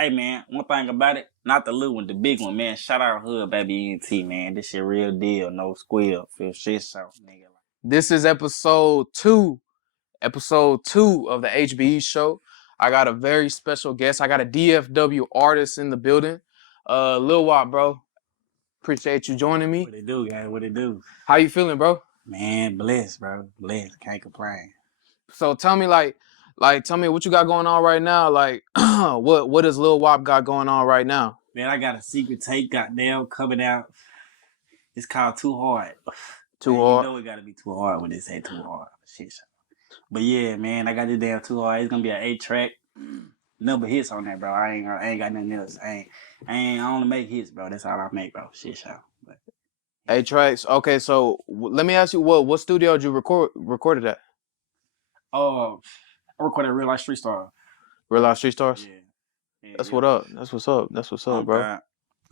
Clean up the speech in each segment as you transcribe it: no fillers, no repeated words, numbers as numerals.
Hey man, one thing about it, not the little one, the big one, man. Shout out HoodBaby ENT, man. This shit real deal, no squeal. Feel shit so, nigga. This is episode two of the HBE Show. I got a very special guest. I got a DFW artist in the building. Luh Wok, bro. Appreciate you joining me. What it do, guys? What it do? How you feeling, bro? Man, blessed, bro. Blessed. Can't complain. So tell me, tell me what you got going on right now. Like, what does Luh Wok got going on right now? Man, I got a secret tape, goddamn, coming out. It's called Too Hard. Too man, hard. You know it gotta be too hard when they say too hard. Shit. But yeah, man, I got this damn Too Hard. It's gonna be an 8-track. Number hits on that, bro. I ain't got nothing else. I only make hits, bro. That's all I make, bro. Shit show. But 8 tracks. Okay, so let me ask you, what studio did you recorded at? I recorded Real Life Street Star. Real Life Street Stars? Yeah. That's what up. That's what's up. That's what's up, bro. God.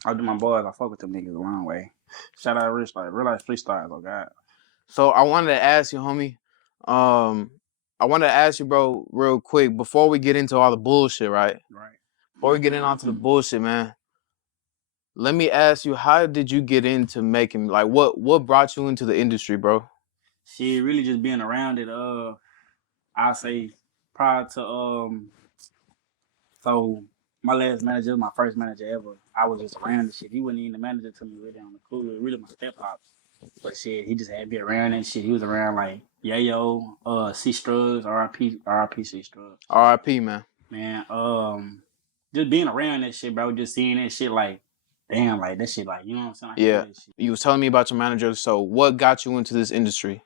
I do my boys. I fuck with them niggas a long way. Shout out Real Life Street Stars, oh God. So I wanted to ask you, homie. I wanted to ask you, bro, real quick, before we get into all the bullshit, right? Right. Before we get into the bullshit, man, let me ask you, how did you get into making, like, what brought you into the industry, bro? Shit, really just being around it. I say prior to so my last manager, my first manager ever, I was just around the shit. He wasn't even the manager to me really on the cool. It was really my step pops. But shit, he just had me around and shit. He was around like Yayo, C Strugs, RIP C Strugs. RIP, man. Man, just being around that shit, bro, just seeing that shit like, damn, like that shit, like, you know what I'm saying? Like, Yeah. You was telling me about your manager, so what got you into this industry?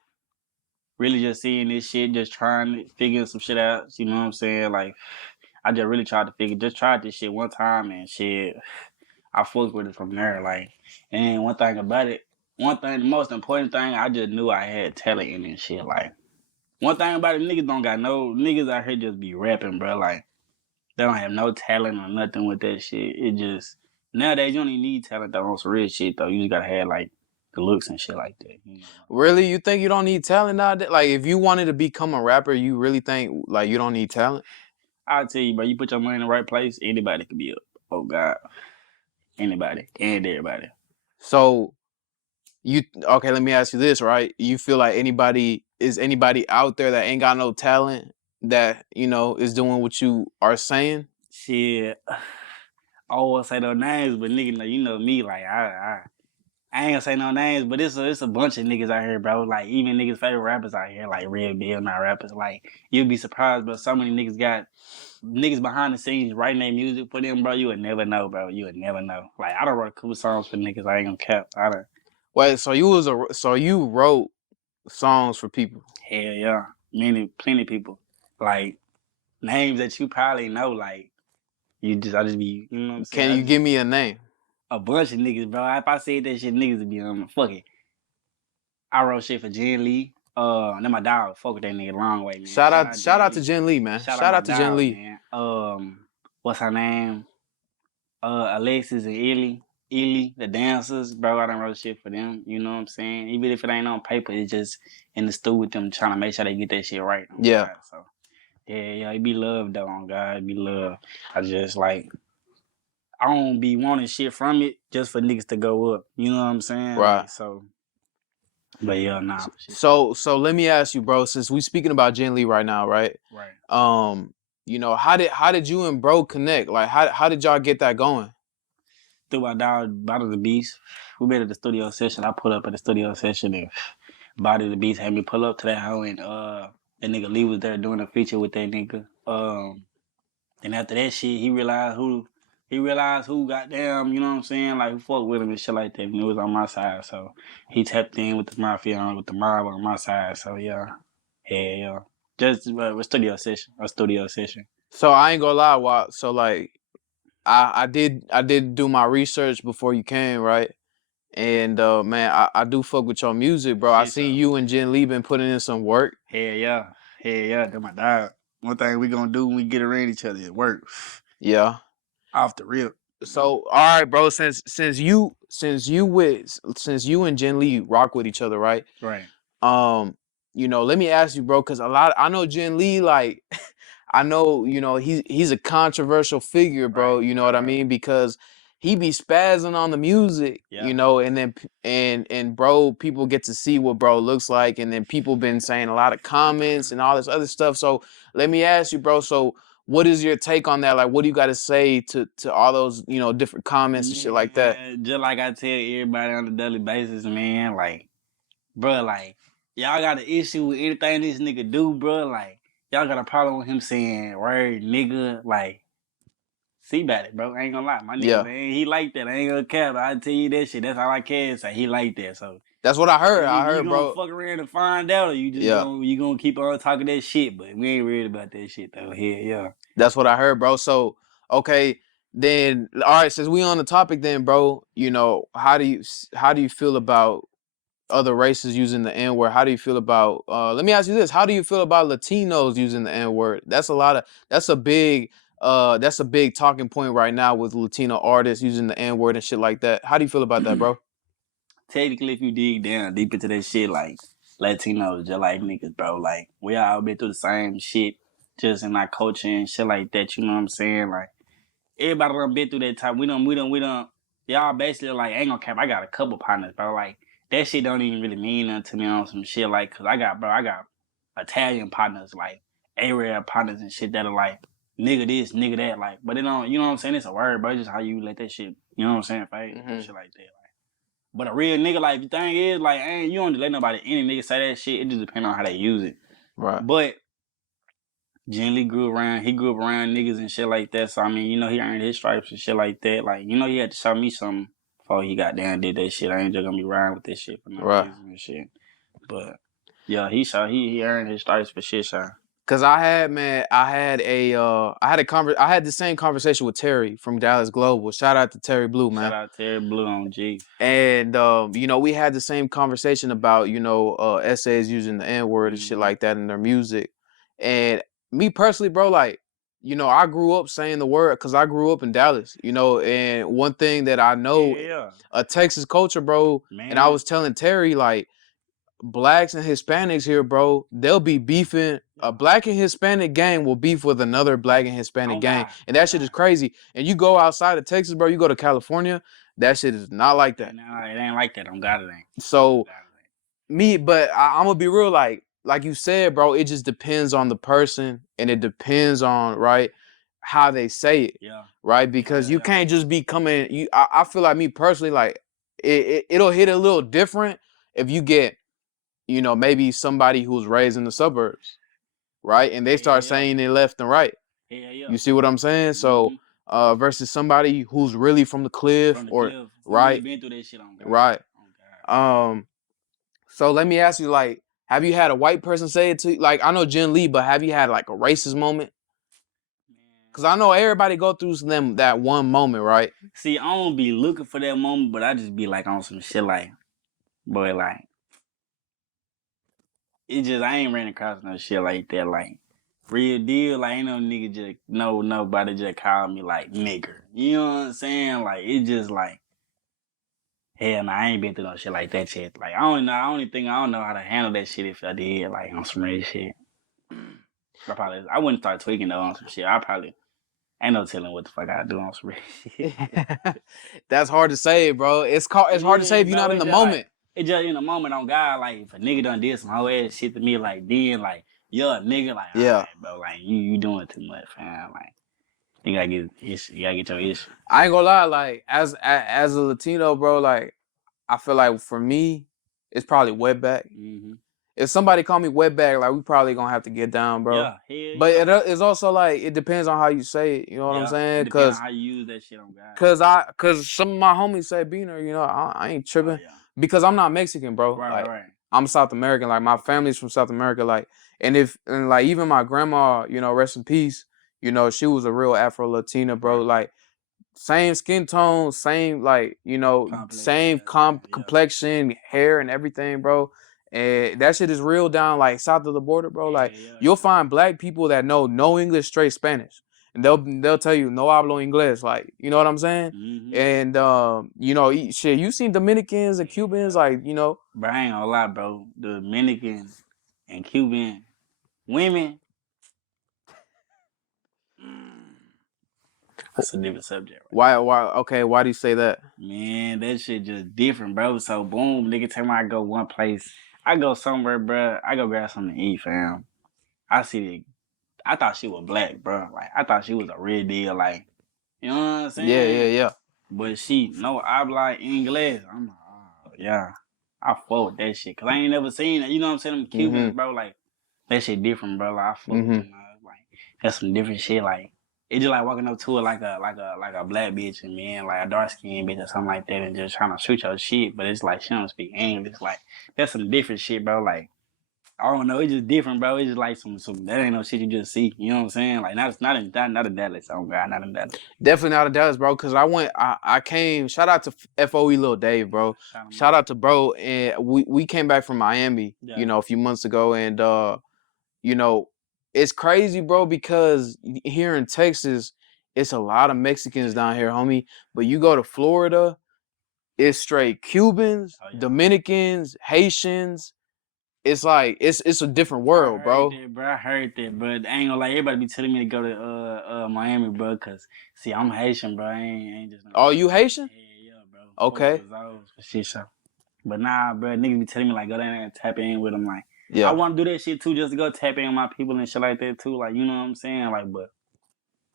Really just seeing this shit, just trying to figure some shit out, you know what I'm saying? Like, I just really tried this shit one time and shit, I fucked with it from there, like, and the most important thing, I just knew I had talent in this shit, like, one thing about it, niggas out here just be rapping, bro, like, they don't have no talent or nothing with that shit. It just, nowadays you don't even need talent though on some real shit though. You just gotta have like the looks and shit like that. You know? Really? You think you don't need talent nowadays? Like, if you wanted to become a rapper, you really think, like, you don't need talent? I'll tell you, bro, you put your money in the right place, anybody could be up. Oh God. Anybody and everybody. So, okay, let me ask you this, right? You feel like is anybody out there that ain't got no talent that, you know, is doing what you are saying? Shit. I always say no names, but nigga, you know me, like I ain't gonna say no names, but it's a bunch of niggas out here, bro. Like even niggas' favorite rappers out here, like Red Bill, not rappers. Like you'd be surprised, but so many niggas got niggas behind the scenes writing their music for them, bro. You would never know, bro. You would never know. Like I don't write cool songs for niggas. I ain't gonna cap. I don't. Wait, so you wrote songs for people? Hell yeah, plenty of people. Like names that you probably know. Like I just be, you know what I'm saying? Can you give me a name? A bunch of niggas, bro. If I said that shit, niggas would be fuck it. I wrote shit for Jen Lee. Then my dog, fuck with that nigga long way, man. Shout out to Jen Lee, man. Shout out to Jen Lee. Man. What's her name? Alexis and Illy, the dancers, bro. I done wrote shit for them. You know what I'm saying? Even if it ain't on paper, it's just in the stew with them trying to make sure they get that shit right. Yeah. God. So yeah, it be love though on God. It be love. I just like I don't be wanting shit from it just for niggas to go up. You know what I'm saying? Right. Like, so. But yeah, nah. So let me ask you, bro. Since we speaking about Jen Lee right now, right? Right. You know, how did you and bro connect? Like, how did y'all get that going? Through my dog, Body the Beast. We made it the studio session. I pulled up at the studio session and Body the Beast had me pull up to that hoe and that nigga Lee was there doing a feature with that nigga. And after that shit, he realized who goddamn, you know what I'm saying, like who fucked with him and shit like that. And it was on my side. So he tapped in with the mafia, with the mob on my side. So yeah. Just a studio session. So I ain't gonna lie, so like I did do my research before you came, right? And man, I do fuck with your music, bro. I seen you and Jen Lee been putting in some work. Hell yeah, that's my dog. One thing we gonna do when we get around each other is work. Yeah. Off the rip. So all right, bro. Since you and Jen Lee rock with each other, right? Right. You know, let me ask you, bro, because I know Jen Lee, like, I know, you know, he's a controversial figure, bro. Right, You know right, what I right. mean? Because he be spazzing on the music, Yeah. you know, and then and bro, people get to see what bro looks like, and then people been saying a lot of comments and all this other stuff. So let me ask you, bro. So what is your take on that? Like, what do you got to say to all those, you know, different comments and shit like that? Man, just like I tell everybody on a daily basis, man, like, bro, like, y'all got an issue with anything this nigga do, bro. Like, y'all got a problem with him saying word nigga, like, see about it, bro. I ain't gonna lie. My nigga, Yeah, man, he like that. I ain't gonna care, but I tell you that shit. That's all I can say. He like that. So that's what I heard. I you heard, gonna bro. fuck around and find out, or Yeah. you gonna keep on talking that shit, but we ain't worried about that shit though. Yeah. That's what I heard, bro. So, okay, then all right, since we on the topic then, bro, you know, how do you feel about other races using the N-word? How do you feel about let me ask you this. How do you feel about Latinos using the N-word? That's a big talking point right now with Latino artists using the N-word and shit like that. How do you feel about that, bro? Technically, if you dig down deep into that shit, like Latinos, just like niggas, bro. Like we all been through the same shit, just in our culture and shit like that. You know what I'm saying? Like everybody done been through that time. We done. Y'all basically like ain't gonna cap. I got a couple partners, bro. Like that shit don't even really mean nothing to me on some shit. Like, cause I got Italian partners, like Arab partners and shit that are like nigga this, nigga that. Like, but it don't. You know what I'm saying? It's a word, bro. It's just how you let that shit. You know what I'm saying? Fade and Mm-hmm. shit like that. But a real nigga, like the thing is, like, ain't you don't let nobody any nigga say that shit. It just depends on how they use it. Right. But Jen he grew up around niggas and shit like that. So I mean, you know, he earned his stripes and shit like that. Like, you know, he had to show me something before he got down and did that shit. I ain't just gonna be riding with this shit for no Right. reason and shit. But yeah, he earned his stripes for shit, Sean. Cause I had, man, I had the same conversation with Terry from Dallas Global. Shout out to Terry Blue, man. Shout out Terry Blue on G. And you know, we had the same conversation about, you know, essays using the N-word and shit Mm-hmm. like that in their music. And me personally, bro, like, you know, I grew up saying the word because I grew up in Dallas, you know, and one thing that I know, Yeah, a Texas culture, bro, and I man. was telling Terry, like, blacks and Hispanics here, bro, they'll be beefing. Yeah. A black and Hispanic gang will beef with another black and Hispanic gang. And that shit is crazy. And you go outside of Texas, bro, you go to California, that shit is not like that. It ain't like that. On God, it ain't. So but I'm gonna be real, like you said, bro, it just depends on the person and it depends on, right, how they say it. Yeah. Right? Because you can't just be coming, I feel like, me personally, like it'll hit a little different if you get, you know, maybe somebody who's raised in the suburbs, right? And they start saying it left and right. Yeah. You see what I'm saying? So versus somebody who's really from the cliff From the or cliff, who really right, been through that shit on God. right. On God. So let me ask you, like, have you had a white person say it to you? Like, I know Jen Lee, but have you had like a racist moment? Cause I know everybody go through them that one moment, right? See, I don't be looking for that moment, but I just be like on some shit like, boy, like, it just, I ain't ran across no shit like that. Like, real deal, like, ain't no nigga just, nobody just call me like nigger. You know what I'm saying? Like, it just like, hell no, I ain't been through no shit like that yet. Like, I don't know, I don't know how to handle that shit if I did, like, on some real shit. I wouldn't start tweaking though on some shit. Ain't no telling what the fuck I do on some real shit. That's hard to say, bro. It's hard to say Yeah, if you're not bro. in the moment. It just in the moment on God, like if a nigga done did some whole ass shit to me, like then like you're a nigga, like Yeah. alright, bro, like you doing too much, fam. Like you gotta get issue, you gotta get your issue. I ain't gonna lie, like as a Latino, bro, like I feel like for me, it's probably wetback. Mm-hmm. If somebody call me wetback, like we probably gonna have to get down, bro. Yeah, hell But yeah. it's also like it depends on how you say it. You know what I'm Yeah, it saying? depends on how you use that shit on God. Cause some of my homies say Beaner, you know, I ain't Oh tripping yeah. because I'm not Mexican, bro. Right, Like right. I'm South American. Like my family's from South America. Like and like even my grandma, you know, rest in peace. You know, she was a real Afro Latina, bro. Right. Like same skin tone, same like, you know, Complex, same yeah. complexion, hair and everything, bro. And that shit is real down like south of the border, bro. Like you'll Yeah. find black people that know no English, straight Spanish, and they'll tell you no hablo inglés, like you know what I'm saying. Mm-hmm. And you know, shit, you seen Dominicans and Cubans, like you know, But I ain't gonna lie, bro. The Dominican and Cuban women, That's a different subject. Why? Okay, why do you say that? Man, that shit just different, bro. So boom, nigga, tell me I go one place, I go somewhere, bro. I go grab something to eat, fam. I see the, I thought she was black, bro. Like I thought she was a real deal, like you know what I'm Yeah, yeah, saying. yeah. But she no habla inglés. I'm like, oh yeah, I fuck with that shit, cause I ain't never seen it. You know what I'm saying? Them Cubans, Mhm. bro. Like that shit different, bro. Like I fuck with Mhm. them. Like that's some different shit. Like it just like walking up to it like a black bitch and man like a dark skinned bitch or something like that and just trying to shoot your shit. But it's like she don't speak English. Like that's some different shit, bro. Like I don't know, it's just different, bro. It's just like some that ain't no shit you just see. You know what I'm saying? Like not in Dallas. Oh God, not in Dallas. Definitely not a Dallas, bro. Cause I came. Shout out to FOE Lil Dave, Yeah, bro. shout him Shout out. out to bro, and we came back from Miami, Yeah, a few months ago, and you know, it's crazy, bro, because here in Texas, it's a lot of Mexicans down here, homie. But you go to Florida, it's straight Cubans, oh yeah. Dominicans, Haitians. It's like it's a different I world, heard bro. that, bro. I heard that, but I ain't gonna lie. Everybody be telling me to go to Miami, bro. Cause see, I'm Haitian, bro. I ain't just no Oh, regular you Haitian. Haitian? Hell yeah, bro. Fuck with Okay. the Zoes for shit show. But nah, bro. Niggas be telling me like go down there and tap in with them. Like I Yeah. want to do that shit too, just to go tap in with my people and shit like that too. Like you know what I'm saying? Like, but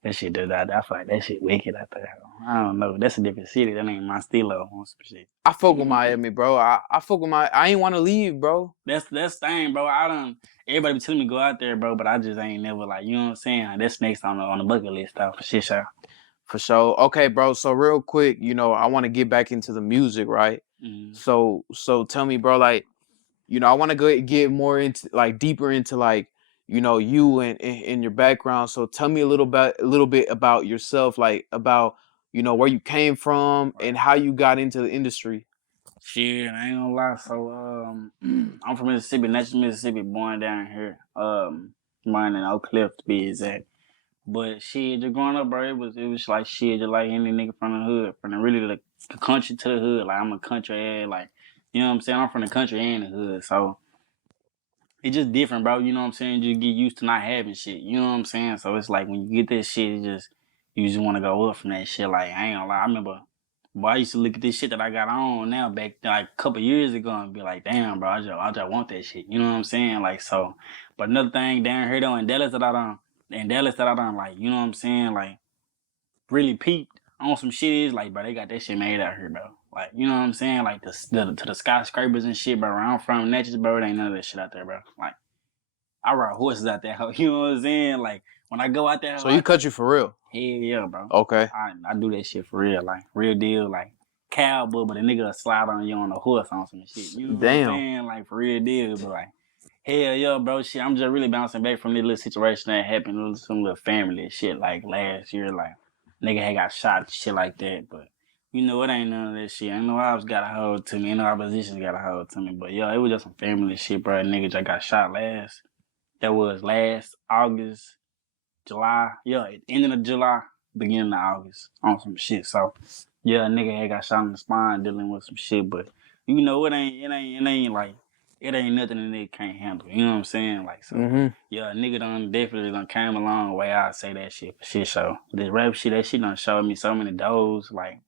that shit does that. I feel like that shit wicked out there. I don't know. That's a different city. That ain't my stilo on some shit. I fuck with Miami, bro. I fuck with I ain't want to leave, bro. That's the thing, bro. I don't. Everybody be telling me to go out there, bro, but I just ain't never like you know what I'm saying. That's next on the bucket list, though, for shit show. For sure. Okay, bro. So real quick, I want to get back into the music, right? Mm-hmm. So tell me, bro, like, I want to go get more into like deeper into like, you and your background. So tell me a little bit about yourself, like about, where you came from Right. and how you got into the industry. Shit, I ain't gonna lie. So I'm from Mississippi, Nashville, Mississippi, born down here. Born in Oak Cliff to be exact. But shit, just growing up, bro, it was like shit, just like any nigga from the hood, from the really the country to the hood. Like I'm a country ass, like you know what I'm saying. I'm from the country and the hood, so it's just different, bro. You know what I'm saying? You get used to not having shit. You know what I'm saying? So it's like when you get that shit, you just want to go up from that shit. Like I ain't gonna lie, I remember, boy, I used to look at this shit that I got on now back like a couple years ago and be like, damn, bro, I just want that shit. You know what I'm saying? Like so. But another thing down here though in Dallas that I done like, you know what I'm saying? Like really peeped on some shit is like, bro, they got that shit made out here, bro. Like, you know what I'm saying? Like to the skyscrapers and shit, bro. Where I'm from, Natchez, bro, it ain't none of that shit out there, bro. Like. I ride horses out there. You know what I'm saying? Like when I go out there, So you country for real? hell yeah, bro. Okay. I do that shit for real, like real deal, like cowboy, but a nigga will slide on you on a horse on some shit. You know what I'm Damn. saying? Like for real deal, but like hell yeah, bro. Shit, I'm just really bouncing back from this little situation that happened with some little family shit like last year. Like nigga had got shot, shit like that, but. You know, it ain't none of that shit. Ain't no ops got a hold to me. Ain't no opposition got a hold to me. But yeah, it was just some family shit, bro. Nigga just got shot last. That was last August, July. Yeah, ending of July, beginning of August on some shit. So yeah, a nigga had got shot in the spine dealing with some shit, but you know it ain't like it ain't nothing a nigga can't handle. You know what I'm saying? Like so Mm-hmm. yeah, a nigga done definitely done came a long way. I say that shit for shit show. This rap shit, that shit done showed me so many doors, like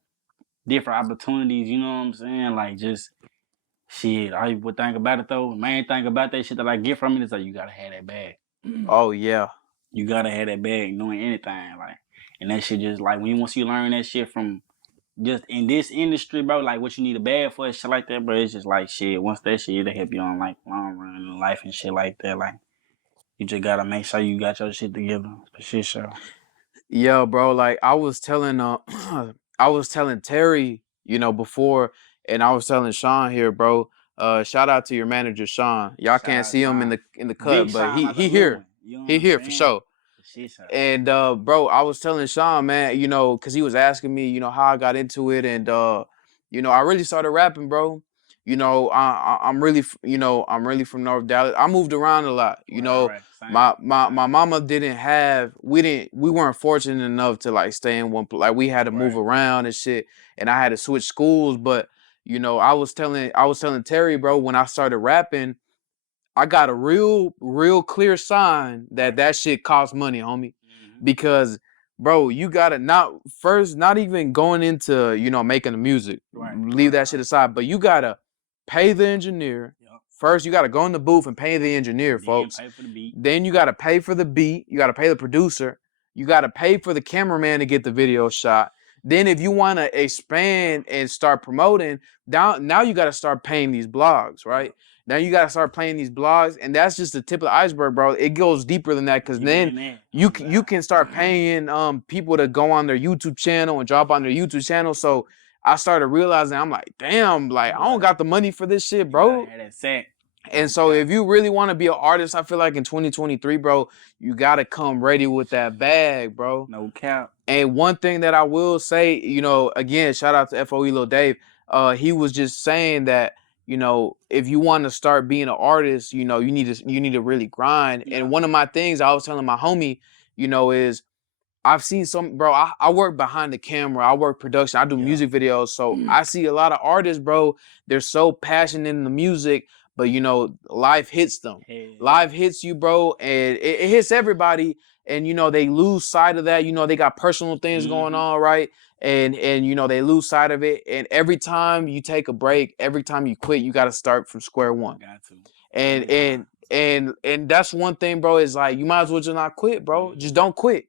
different opportunities, you know what I'm saying? Like just shit, I would think about it though. Main thing about that shit that I get from it is that you gotta have that bag. Oh yeah. You gotta have that bag doing anything, like, and that shit just like when once you learn that shit from just in this industry, bro, like what you need a bag for and shit like that, bro. It's just like shit. Once that shit, it'll help you on like long run in life and shit like that. Like you just gotta make sure you got your shit together for shit show. Yeah, bro. Like I was telling I was telling Terry, before, and I was telling Sean here, bro. Shout out to your manager, Sean. Y'all Shout can't out see him in Sean, the Big cut, but Sean, he not the he little here. one. You know what He I'm here for saying? sure. For shit show. And bro, I was telling Sean, man, because he was asking me, how I got into it, and I really started rapping, bro. I'm really, I'm really from North Dallas. I moved around a lot. Right. Same, My same. mama we weren't fortunate enough to like stay in one place. Like we had to move Right. around and shit, and I had to switch schools. But I was telling Terry, bro, when I started rapping, I got a real clear sign that Right. that shit costs money, homie. Mm-hmm. Because bro, you gotta not even going into, making the music. Leave that shit aside. But you gotta pay the engineer. Yep. First, you gotta go in the booth and pay the engineer, Then folks. pay for the beat. Then you gotta pay for the beat. You gotta pay the producer. You gotta pay for the cameraman to get the video shot. Then if you wanna expand and start promoting, now you gotta start paying these blogs, right? Yep. Now you gotta start playing these blogs, and that's just the tip of the iceberg, bro. It goes deeper than that, because then you can start paying people to go on their YouTube channel and drop on their YouTube channel. So I started realizing, I'm like, damn, like I don't got the money for this shit, bro. And so if you really want to be an artist, I feel like in 2023, bro, you gotta come ready with that bag, bro. No cap. And one thing that I will say, again, shout out to FOE Lil Dave. He was just saying that, if you want to start being an artist, you need to really grind. Yeah. And one of my things I was telling my homie, is I've seen some, bro, I work behind the camera. I work production. I do music videos. So I see a lot of artists, bro, they're so passionate in the music, but, life hits them. Life hits you, bro, and it hits everybody. And, they lose sight of that. They got personal things going on, right? And they lose sight of it. And every time you take a break, every time you quit, you got to start from square one. Got to. And that's one thing, bro, is like, you might as well just not quit, bro. Just don't quit.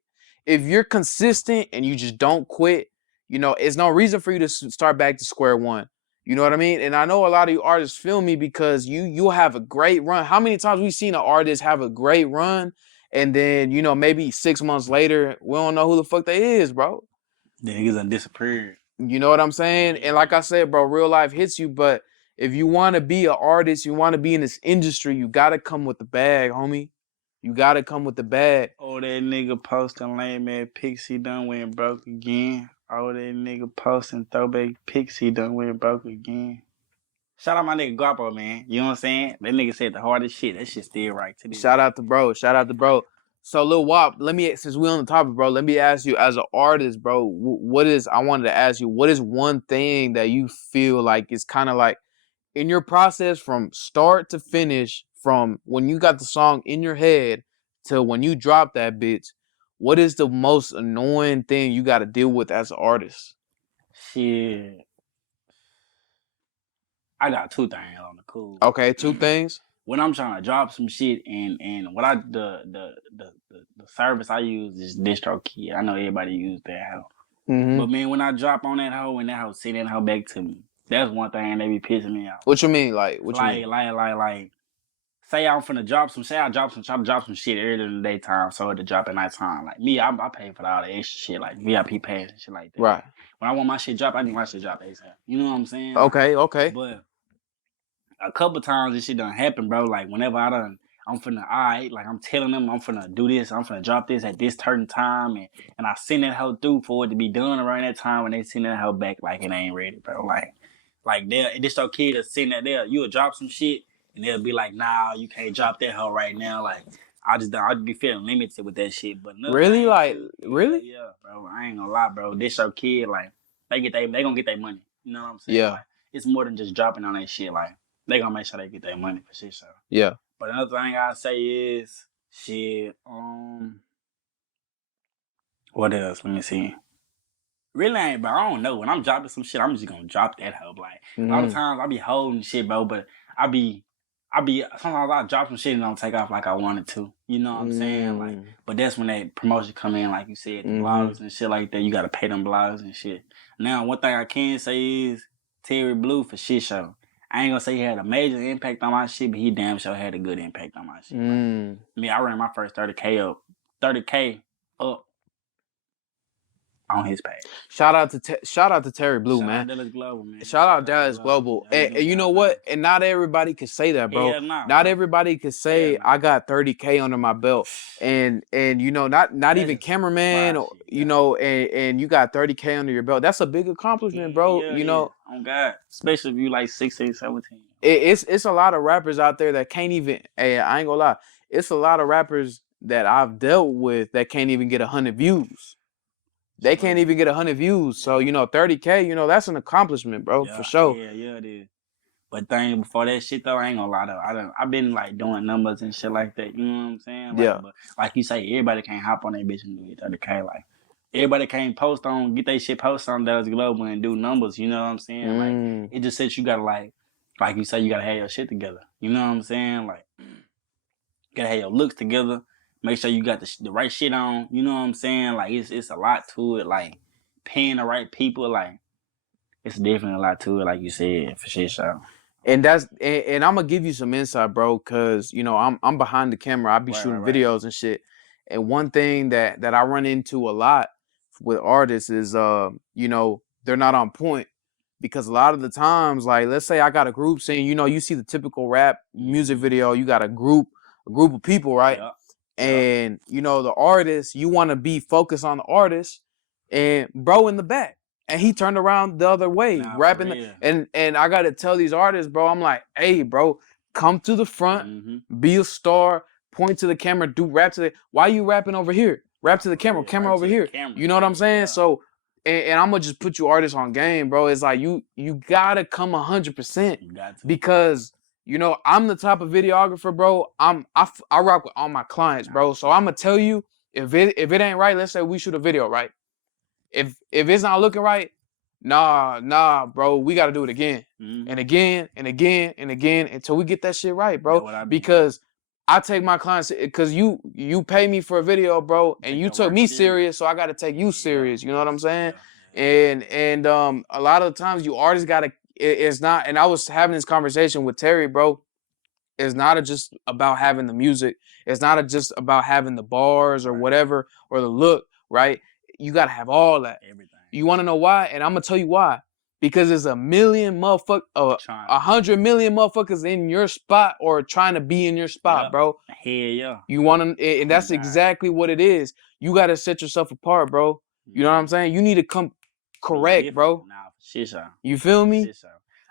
If you're consistent and you just don't quit, it's no reason for you to start back to square one. You know what I mean? And I know a lot of you artists feel me, because you'll have a great run. How many times we've seen an artist have a great run, and then, maybe 6 months later, we don't know who the fuck they is, bro. The niggas done disappeared. You know what I'm saying? And like I said, bro, real life hits you. But if you want to be an artist, you want to be in this industry, you got to come with the bag, homie. You got to come with the bag. Oh, that nigga posting lame ass pics, he done went broke again. Oh, that nigga posting throwback pics, he done went broke again. Shout out my nigga Guapo, man. You know what I'm saying? That nigga said the hardest shit. That shit still right to this. Shout out to bro. So Lil Wok, since we on the topic, bro, let me ask you, as an artist, bro, I wanted to ask you, what is one thing that you feel like is kind of like in your process from start to finish, from when you got the song in your head to when you drop that bitch, what is the most annoying thing you got to deal with as an artist? Shit. I got two things on the cool. Okay, two things. When I'm trying to drop some shit, and what the service I use is DistroKid. I know everybody use that hoe. But man, when I drop on that hoe and that hoe send that hoe back to me, that's one thing they be pissing me off. What you mean? Like, what you mean? Like, say I'm finna drop some, try to drop some shit earlier in the daytime, so to drop at nighttime. Like me, I pay for all the extra shit, like VIP pass and shit like that. Right. When I want my shit drop, I need my shit drop ASAP. You know what I'm saying? Okay. But a couple times this shit done happen, bro. Like whenever I'm finna, like I'm telling them I'm finna do this, I'm finna drop this at this certain time, and I send that hoe through for it to be done around that time, when they send that hoe back like it ain't ready, bro. Like this your kid to send that there, you'll drop some shit, and they'll be like, nah, you can't drop that hoe right now. Like I'd be feeling limited with that shit. But really, really, yeah, bro. I ain't gonna lie, bro. This your kid, like they gonna get their money. You know what I'm saying? Yeah. Like, it's more than just dropping on that shit. Like they gonna make sure they get their money for shit. So yeah. But another thing I say is shit. What else? Let me see. Really ain't, bro. I don't know. When I'm dropping some shit, I'm just gonna drop that hoe. Like a lot of times I be holding shit, bro, but I be sometimes I drop some shit and don't take off like I wanted to. You know what I'm saying? Like, but that's when that promotion come in, like you said, the blogs and shit like that. You gotta pay them blogs and shit. Now, one thing I can say is Terry Blue for Shit Show. I ain't gonna say he had a major impact on my shit, but he damn sure had a good impact on my shit. Like, I ran my first 30K up on his page. Shout out to Terry Blue, man. Shout out Dallas Global, man. Shout out Dallas Global. And you know what? And not everybody can say that, bro. Yeah, not everybody can say I got 30K under my belt. And you know, not even cameraman, or, you know, and you got 30K under your belt. That's a big accomplishment, bro. You know. Oh God. Especially if you like 16, 17. It's a lot of rappers out there that can't even, hey, I ain't gonna lie. It's a lot of rappers that I've dealt with that can't even get 100 views. They can't even get 100 views. So, you know, 30K, you know, that's an accomplishment, bro, for sure. Yeah, it is. But thing before that shit, though, I ain't gonna lie, though. I've been, like, doing numbers and shit like that. You know what I'm saying? Like, Yeah. But like you say, everybody can't hop on that bitch and do it 30K. Like, everybody can't get their shit posted on Dallas Global and do numbers. You know what I'm saying? Like Mm. it just says you gotta like you say, you gotta have your shit together. You know what I'm saying? Like you gotta have your looks together. Make sure you got the right shit on. You know what I'm saying? Like it's a lot to it. Like paying the right people. Like it's definitely a lot to it. Like you said, for shit show. And and I'm gonna give you some insight, bro, because you know I'm behind the camera. I be shooting Right. videos and shit. And one thing that I run into a lot with artists is you know, they're not on point. Because a lot of the times, like let's say I got a group saying, you know, you see the typical rap music video, you got a group of people, right? Yep. And you know, the artist, you want to be focused on the artist, and bro in the back. And he turned around the other way, Nah, rapping. for real. And I gotta tell these artists, bro, I'm like, hey, bro, come to the front, be a star, point to the camera, do rap to the. Why you rapping over here? Rap to the camera, camera over here. You know what I'm saying? So, and I'm gonna just put you artists on game, bro. It's like you gotta come 100% You got to. because you know I'm the type of videographer, bro. I rock with all my clients, bro. So I'm gonna tell you if it ain't right, let's say we shoot a video, right? If it's not looking right, nah, bro, we gotta do it again and again and again and again until we get that shit right, bro. Because I take my clients, because you pay me for a video, bro, and you took me serious, so I gotta take you serious. You know what I'm saying? And a lot of the times you artists gotta. It's not. And I was having this conversation with Terry, bro. It's not just about having the music. It's not just about having the bars or whatever or the look, right? You gotta have all that. Everything. You want to know why? And I'm gonna tell you why. Because there's a million motherfuckers, 100 million motherfuckers in your spot or trying to be in your spot, bro. Hell yeah. You want to, and that's exactly what it is. You gotta set yourself apart, bro. You know what I'm saying? You need to come correct, bro. Nah, shit, y'all. You feel me?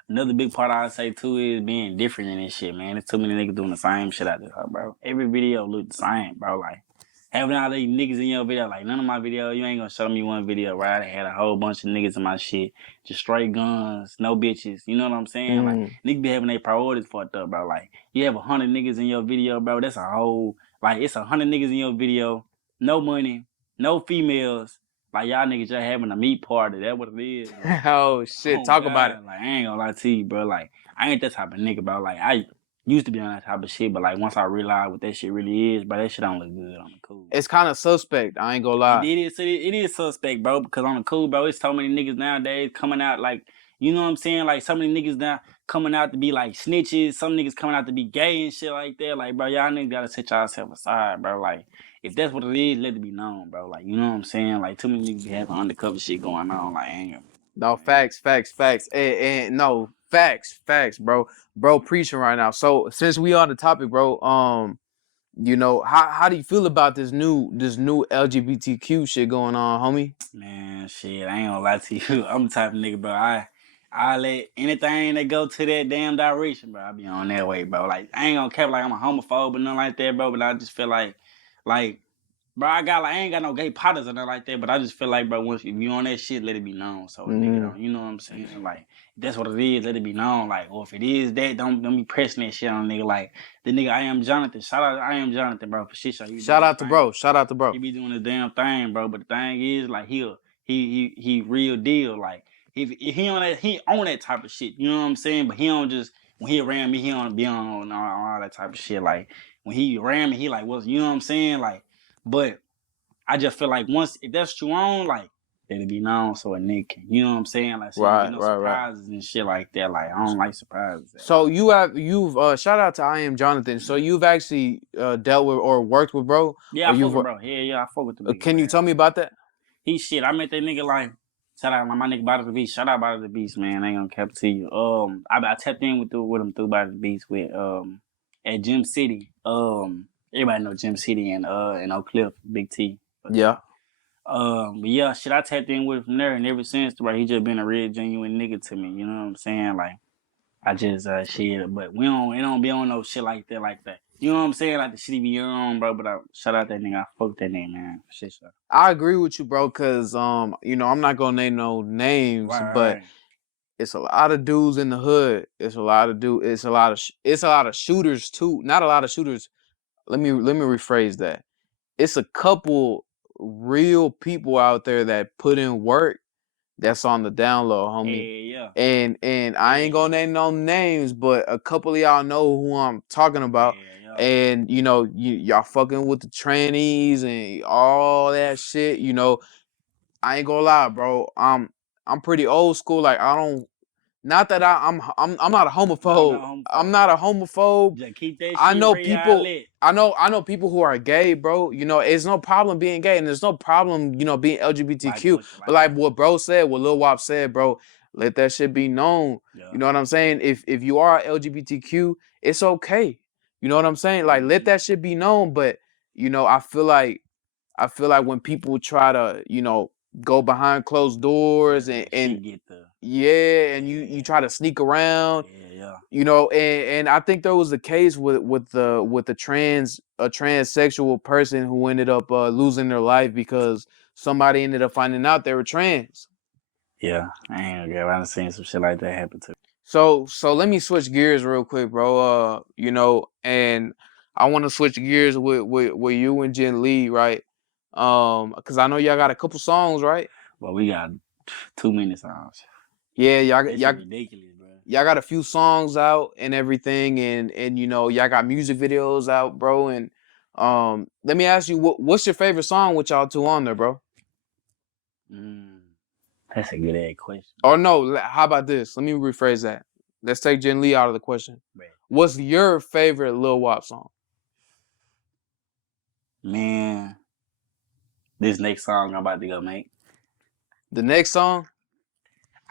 Another big part I would say too is being different in this shit, man. There's too many niggas doing the same shit out there, bro. Every video look the same, bro. Like having all these niggas in your video, like none of my video, you ain't gonna show me one video, right? I had a whole bunch of niggas in my shit, just straight guns, no bitches. You know what I'm saying? Like niggas be having their priorities fucked up, bro. Like you have 100 niggas in your video, bro. That's a whole it's 100 niggas in your video, no money, no females. Like y'all niggas just having a meat party. That's what it is. Like, oh shit, talk about it. Like I ain't gonna lie to you, bro. Like I ain't that type of nigga, bro. Like I used to be on that type of shit, but like once I realized what that shit really is, bro, that shit don't look good on the cool. It's kind of suspect. I ain't gonna lie. It is suspect, bro. Because on the cool, bro, it's so many niggas nowadays coming out like, you know what I'm saying? Like so many niggas now coming out to be like snitches. Some niggas coming out to be gay and shit like that. Like, bro, y'all niggas gotta set yourself aside, bro. Like. If that's what it is, let it be known, bro. Like, you know what I'm saying? Like, too many niggas be having undercover shit going on. Like, ain't no, facts. And no, facts, bro. Bro, preaching right now. So since we on the topic, bro, you know, how do you feel about this new LGBTQ shit going on, homie? Man, shit, I ain't gonna lie to you. I'm the type of nigga, bro. I let anything that go to that damn direction, bro. I be on that way, bro. Like, I ain't gonna cap like I'm a homophobe or nothing like that, bro. But I just feel like, bro, I ain't got no gay partners or nothing like that, but I just feel like, bro, if you on that shit, let it be known. So nigga don't, you know what I'm saying? Like, if that's what it is, let it be known. Like, or if it is that, don't be pressing that shit on a nigga. Like, the nigga I Am Jonathan. Shout out I Am Jonathan, bro, for shit. Shout out to bro. He be doing his damn thing, bro. But the thing is, like, he real deal. Like, if he on that type of shit, you know what I'm saying? But he don't just, when he around me, he don't be on all that type of shit. Like, when he around me, he like, what's, you know what I'm saying? Like, but I just feel like if that's what you on, like, let it be known so a nigga can, you know what I'm saying? Like, so you get no surprises and shit like that. Like, I don't like surprises. So you've shout out to I Am Jonathan. So you've actually dealt with or worked with bro? Yeah, I fuck with bro. Yeah, I fuck with the nigga. Can you tell me about that? I met that nigga like, shout out my nigga Body the Beast. Shout out Body the Beast, man. I ain't gonna cap to you. I tapped in with him through Body the Beast with at Gym City. Everybody know Gym City and Oak Cliff, Big T. Yeah. But yeah, shit, I tapped in with him from there, and ever since, right, he just been a real genuine nigga to me. You know what I'm saying? Like, I just shit, but it don't be on no shit like that. You know what I'm saying? Like the shit he be on, bro. But shout out that nigga. I fuck that nigga, man. Shit, sure. I agree with you, bro. Cause you know, I'm not gonna name no names, but it's a lot of dudes in the hood. It's a lot of shooters too. Not a lot of shooters. Let me rephrase that. It's a couple real people out there that put in work that's on the down low, homie. Yeah. And I ain't gonna name no names, but a couple of y'all know who I'm talking about. Yeah. And you know, y'all fucking with the trannies and all that shit. You know, I ain't gonna lie, bro. I'm pretty old school. Like I don't. Not that I'm not a No, homophobe. not I'm homophobe. not a homophobe. Just keep that I shit know real people. lit. I know people who are gay, bro. You know, it's no problem being gay, and there's no problem, you know, being Like LGBTQ. what? But like what bro said, what Lil Wop said, bro, let that shit be known. Yeah. You know what I'm saying? If you are LGBTQ, it's okay. You know what I'm saying? Like let Mm-hmm. that shit be known. But you know, I feel like when people try to, you know, go behind closed doors The and shit get the. yeah, and you Yeah. try to sneak around, Yeah. you know, and I think there was a case with the transsexual person who ended up losing their life because somebody ended up finding out they were trans. Yeah. I ain't gonna I've seen some shit like that happen too. So let me switch gears real quick, bro. You know, and I want to switch gears with you and Jen Lee, right? Because I know y'all got a couple songs, right? But we got 2 minute songs. Yeah, That shit ridiculous, bro. y'all got a few songs out and everything, and you know y'all got music videos out, bro. And let me ask you, what's your favorite song with y'all two on there, bro? That's a good ass question. Or no, how about this? Let me rephrase that. Let's take Jen Lee out of the question. Right. What's your favorite Lil Wop song? Man, this next song I'm about to go make. The next song?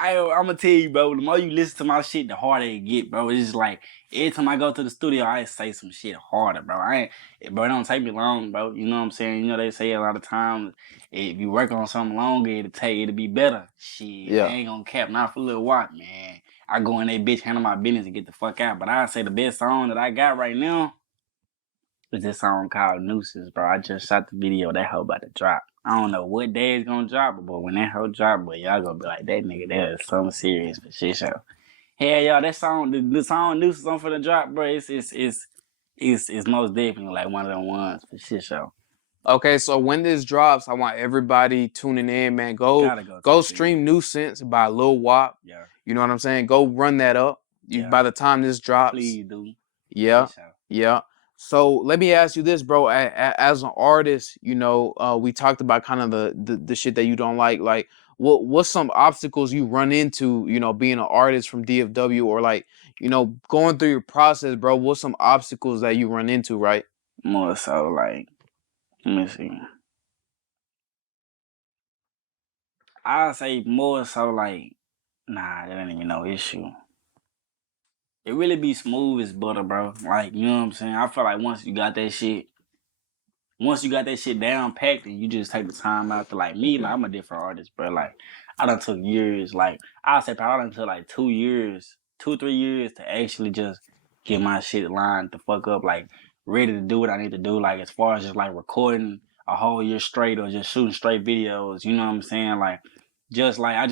I'm gonna tell you, bro. The more you listen to my shit, the harder it get, bro. It's just like every time I go to the studio, I say some shit harder, bro. Bro. It don't take me long, bro. You know what I'm saying? You know they say a lot of times if you work on something longer, it'll be better. Shit, I Yeah. ain't gonna cap, not for a little while, man. I go in that bitch, handle my business, and get the fuck out. But I say the best song that I got right now is this song called Nuisance, bro. I just shot the video. That hoe about to drop. I don't know what day it's gonna drop, but when that hoe drop, boy, y'all gonna be like, that nigga, that is something serious for shit show. Hell, y'all, that song, the song Nuisance on for the drop, bro, it's most definitely like one of them ones for shit show. Okay, so when this drops, I want everybody tuning in, man. Go Gotta go tap stream in. Nuisance by Lil Wop. Yeah. You know what I'm saying? Go run that up. Yeah. By the time this drops. Please do. Yeah. Shit show. Yeah. So let me ask you this, bro. As an artist, you know, we talked about kind of the shit that you don't like. Like, what's some obstacles you run into, you know, being an artist from DFW, or like, you know, going through your process, bro? What's some obstacles that you run into, right? More so like, let me see. I'll say more so like, nah, that ain't even no issue. It really be smooth as butter, bro. Like, you know what I'm saying? I feel like once you got that shit down packed and you just take the time out to like me, like I'm a different artist, bro. Like I done took years, like I'll say probably done took like 2 years, 2-3 years to actually just get my shit lined the fuck up, like ready to do what I need to do. Like as far as just like recording a whole year straight or just shooting straight videos, you know what I'm saying? Like just like I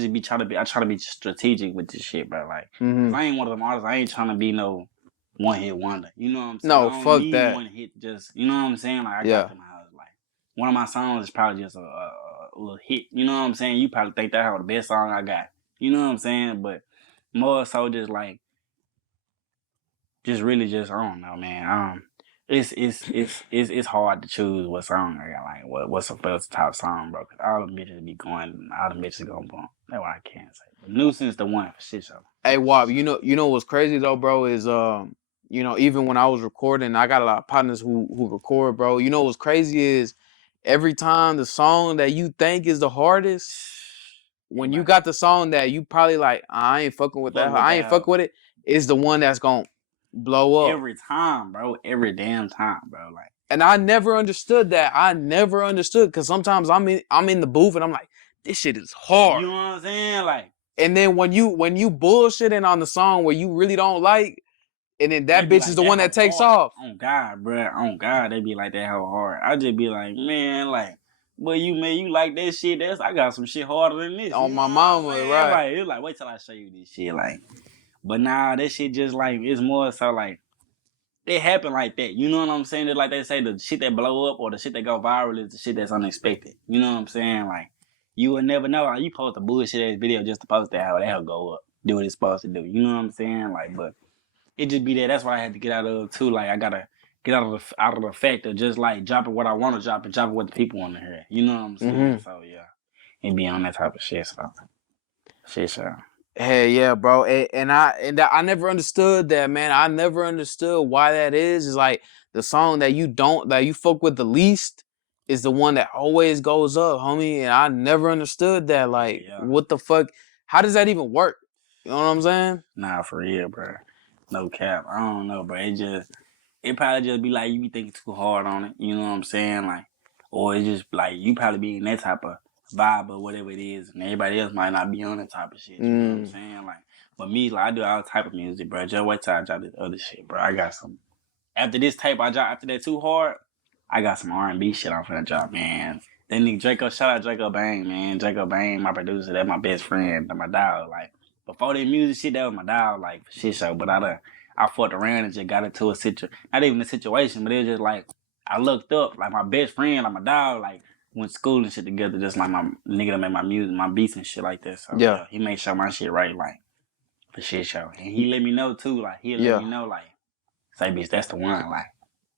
try to be strategic with this shit, bro. Like, cause I ain't one of them artists. I ain't trying to be no one hit wonder. You know what I'm saying? No, I don't fuck need that. one hit. Just you know what I'm saying? Like I Yeah. got them hoes. Like one of my songs is probably just a little hit. You know what I'm saying? You probably think that was the best song I got. You know what I'm saying? But more so just like just really just I don't know, man. It's hard to choose what song I got. Like what's the first top song, bro? Cause all the bitches be going, all the bitches gonna boom. That's what I can't say. But Nuisance the one for shit show. Hey, Wop, you know what's crazy though, bro, is you know, even when I was recording, I got a lot of partners who record, bro. You know what's crazy is every time the song that you think is the hardest, when you got the song that you probably like, I ain't fucking with that, I ain't fucking with it, is the one that's gonna blow up. Every time, bro. Every damn time, bro. Like, and I never understood that. I never understood, because sometimes I'm in the booth and I'm like, this shit is hard. you know what I'm saying? Like, and then when you bullshitting on the song where you really don't like, and then that bitch like, is the one that takes off. On God, bro. On God, they be like that how hard. I just be like, man, like, boy, you like that shit? I got some shit harder than this. On you my know mama, what I'm right? Like, it's like, wait till I show you this shit. Like, but nah, that shit just like it's more so like it happen like that. You know what I'm saying? Like they say, the shit that blow up or the shit that go viral is the shit that's unexpected. You know what I'm saying? Like you would never know. Like, you post a bullshit ass video just to post that, how that'll go up, do what it's supposed to do. You know what I'm saying? Like, but it just be that. That's why I had to get out of it too. Like I gotta get out of the fact of just like dropping what I want to drop and dropping what the people want to hear. You know what I'm saying? So yeah, it be on that type of shit. So shit, so. Hey, yeah, bro. I never understood that, man. I never understood why that is. It's like the song that you fuck with the least is the one that always goes up, homie. And I never understood that. Like, Yeah. what the fuck? How does that even work? You know what I'm saying? Nah, for real, bro. No cap. I don't know, bro. It probably just be like you be thinking too hard on it. You know what I'm saying? Like, or it's just like you probably be in that type of vibe or whatever it is, and everybody else might not be on that type of shit. You know what I'm saying? Like, but me, like I do all type of music, bro. Just wait till I drop this other shit, bro. I got some. After this tape I drop, after that Too Hard, I got some R&B shit I'm finna drop, man. That nigga Draco, shout out Draco Bang, man. Draco Bang, my producer, that's my best friend, that's my dog. Like, before that music shit, that was my dog, like, for shit show. But I fucked around and just got into a not even a situation, but it was just like, I looked up, like my best friend, like my dog, like, went to school and shit together, just like my nigga that made my music, my beats and shit like that. So, yeah, he made sure my shit right, like, for shit show. And he let me know, too, like, he'll let me know, like, say, bitch, that's the one, like.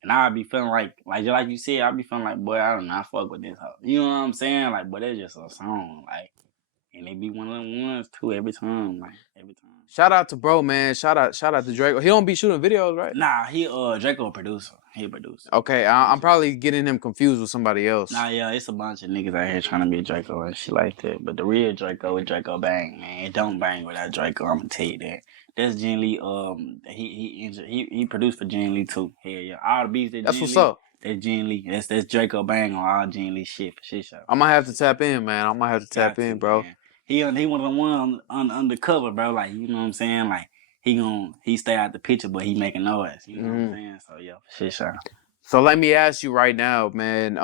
And I'll be feeling like just like you said, I'll be feeling like, boy, I don't know, I fuck with this hoe. You know what I'm saying? Like, but it's just a song, like, and it be one of them ones too every time, like every time. Shout out to bro, man. Shout out to Draco. He don't be shooting videos, right? Nah, he Draco producer. He a producer. Okay, I'm probably getting him confused with somebody else. Nah, yeah, it's a bunch of niggas out here trying to be Draco and shit like that. But the real Draco is Draco Bang, man. It don't bang without Draco. I'm gonna tell you that. That's Jen Lee. He produced for Jen Lee too. Hell yeah, all the beats that That's Jen what's Lee, up. That's Jen Lee. That's Draco Bang on all Jen Lee shit for shit show. I might have to tap in, man. I might have to tap in, bro. Man. He one of the ones undercover, bro. Like, you know what I'm saying? Like, he stay out the picture, but he making noise. You know what I'm saying? So yeah, for shit show. So let me ask you right now, man.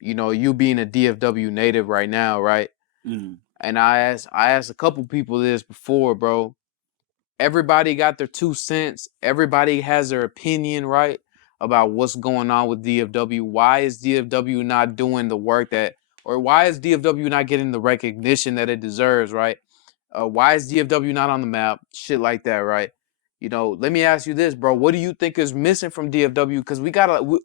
You know, you being a DFW native right now, right? And I asked a couple people this before, bro. Everybody got their 2 cents. Everybody has their opinion, right, about what's going on with DFW. Why is DFW not doing the work or why is DFW not getting the recognition that it deserves, right? Why is DFW not on the map? Shit like that, right? You know, let me ask you this, bro. What do you think is missing from DFW? Because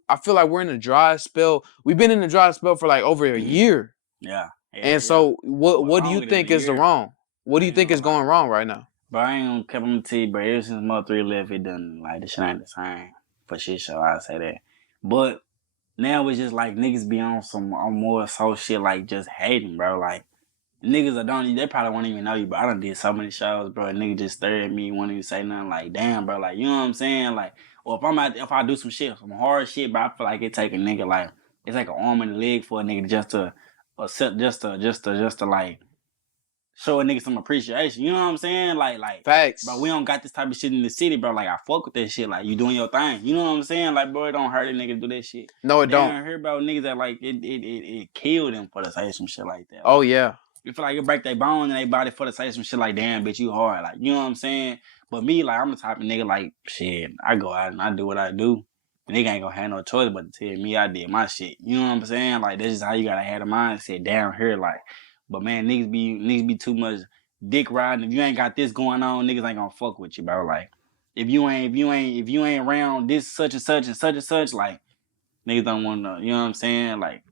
I feel like we're in a dry spell. We've been in a dry spell for like over a year. Yeah. And so what do you think is wrong? What do you think is going wrong right now? Bro, I ain't gonna keep tell you, bro. Ever since Mo 3 left, it done, like, the shit ain't the same. For shit show, I say that. But now it's just like niggas be on more so shit, like, just hating, bro. Like, niggas that they probably won't even know you, bro. I done did so many shows, bro. Niggas just stare at me, won't even say nothing. Like, damn, bro. Like, you know what I'm saying? Like, or if I do some hard shit, bro, I feel like it take a nigga, like, it's like an arm and a leg for a nigga just to like show a nigga some appreciation. You know what I'm saying? Like, facts. Bro, we don't got this type of shit in the city, bro. Like, I fuck with that shit. Like, you doing your thing. You know what I'm saying? Like, bro, it don't hurt a nigga to do that shit. No, it don't. I hear about niggas that, like, it killed them for to say some shit like that. Like, oh, yeah. You feel like you break their bone in their body for to say some shit like, damn, bitch, you hard. Like, you know what I'm saying? But me, like, I'm the type of nigga, like, shit, I go out and I do what I do. And nigga ain't gonna have no choice but to tell me I did my shit. You know what I'm saying? Like, that's just how you gotta have the mindset down here. Like, but man, niggas be too much dick riding. If you ain't got this going on, niggas ain't gonna fuck with you, bro. Like, if you ain't around this such and such and such and such, like, niggas don't want to, you know what I'm saying? Like,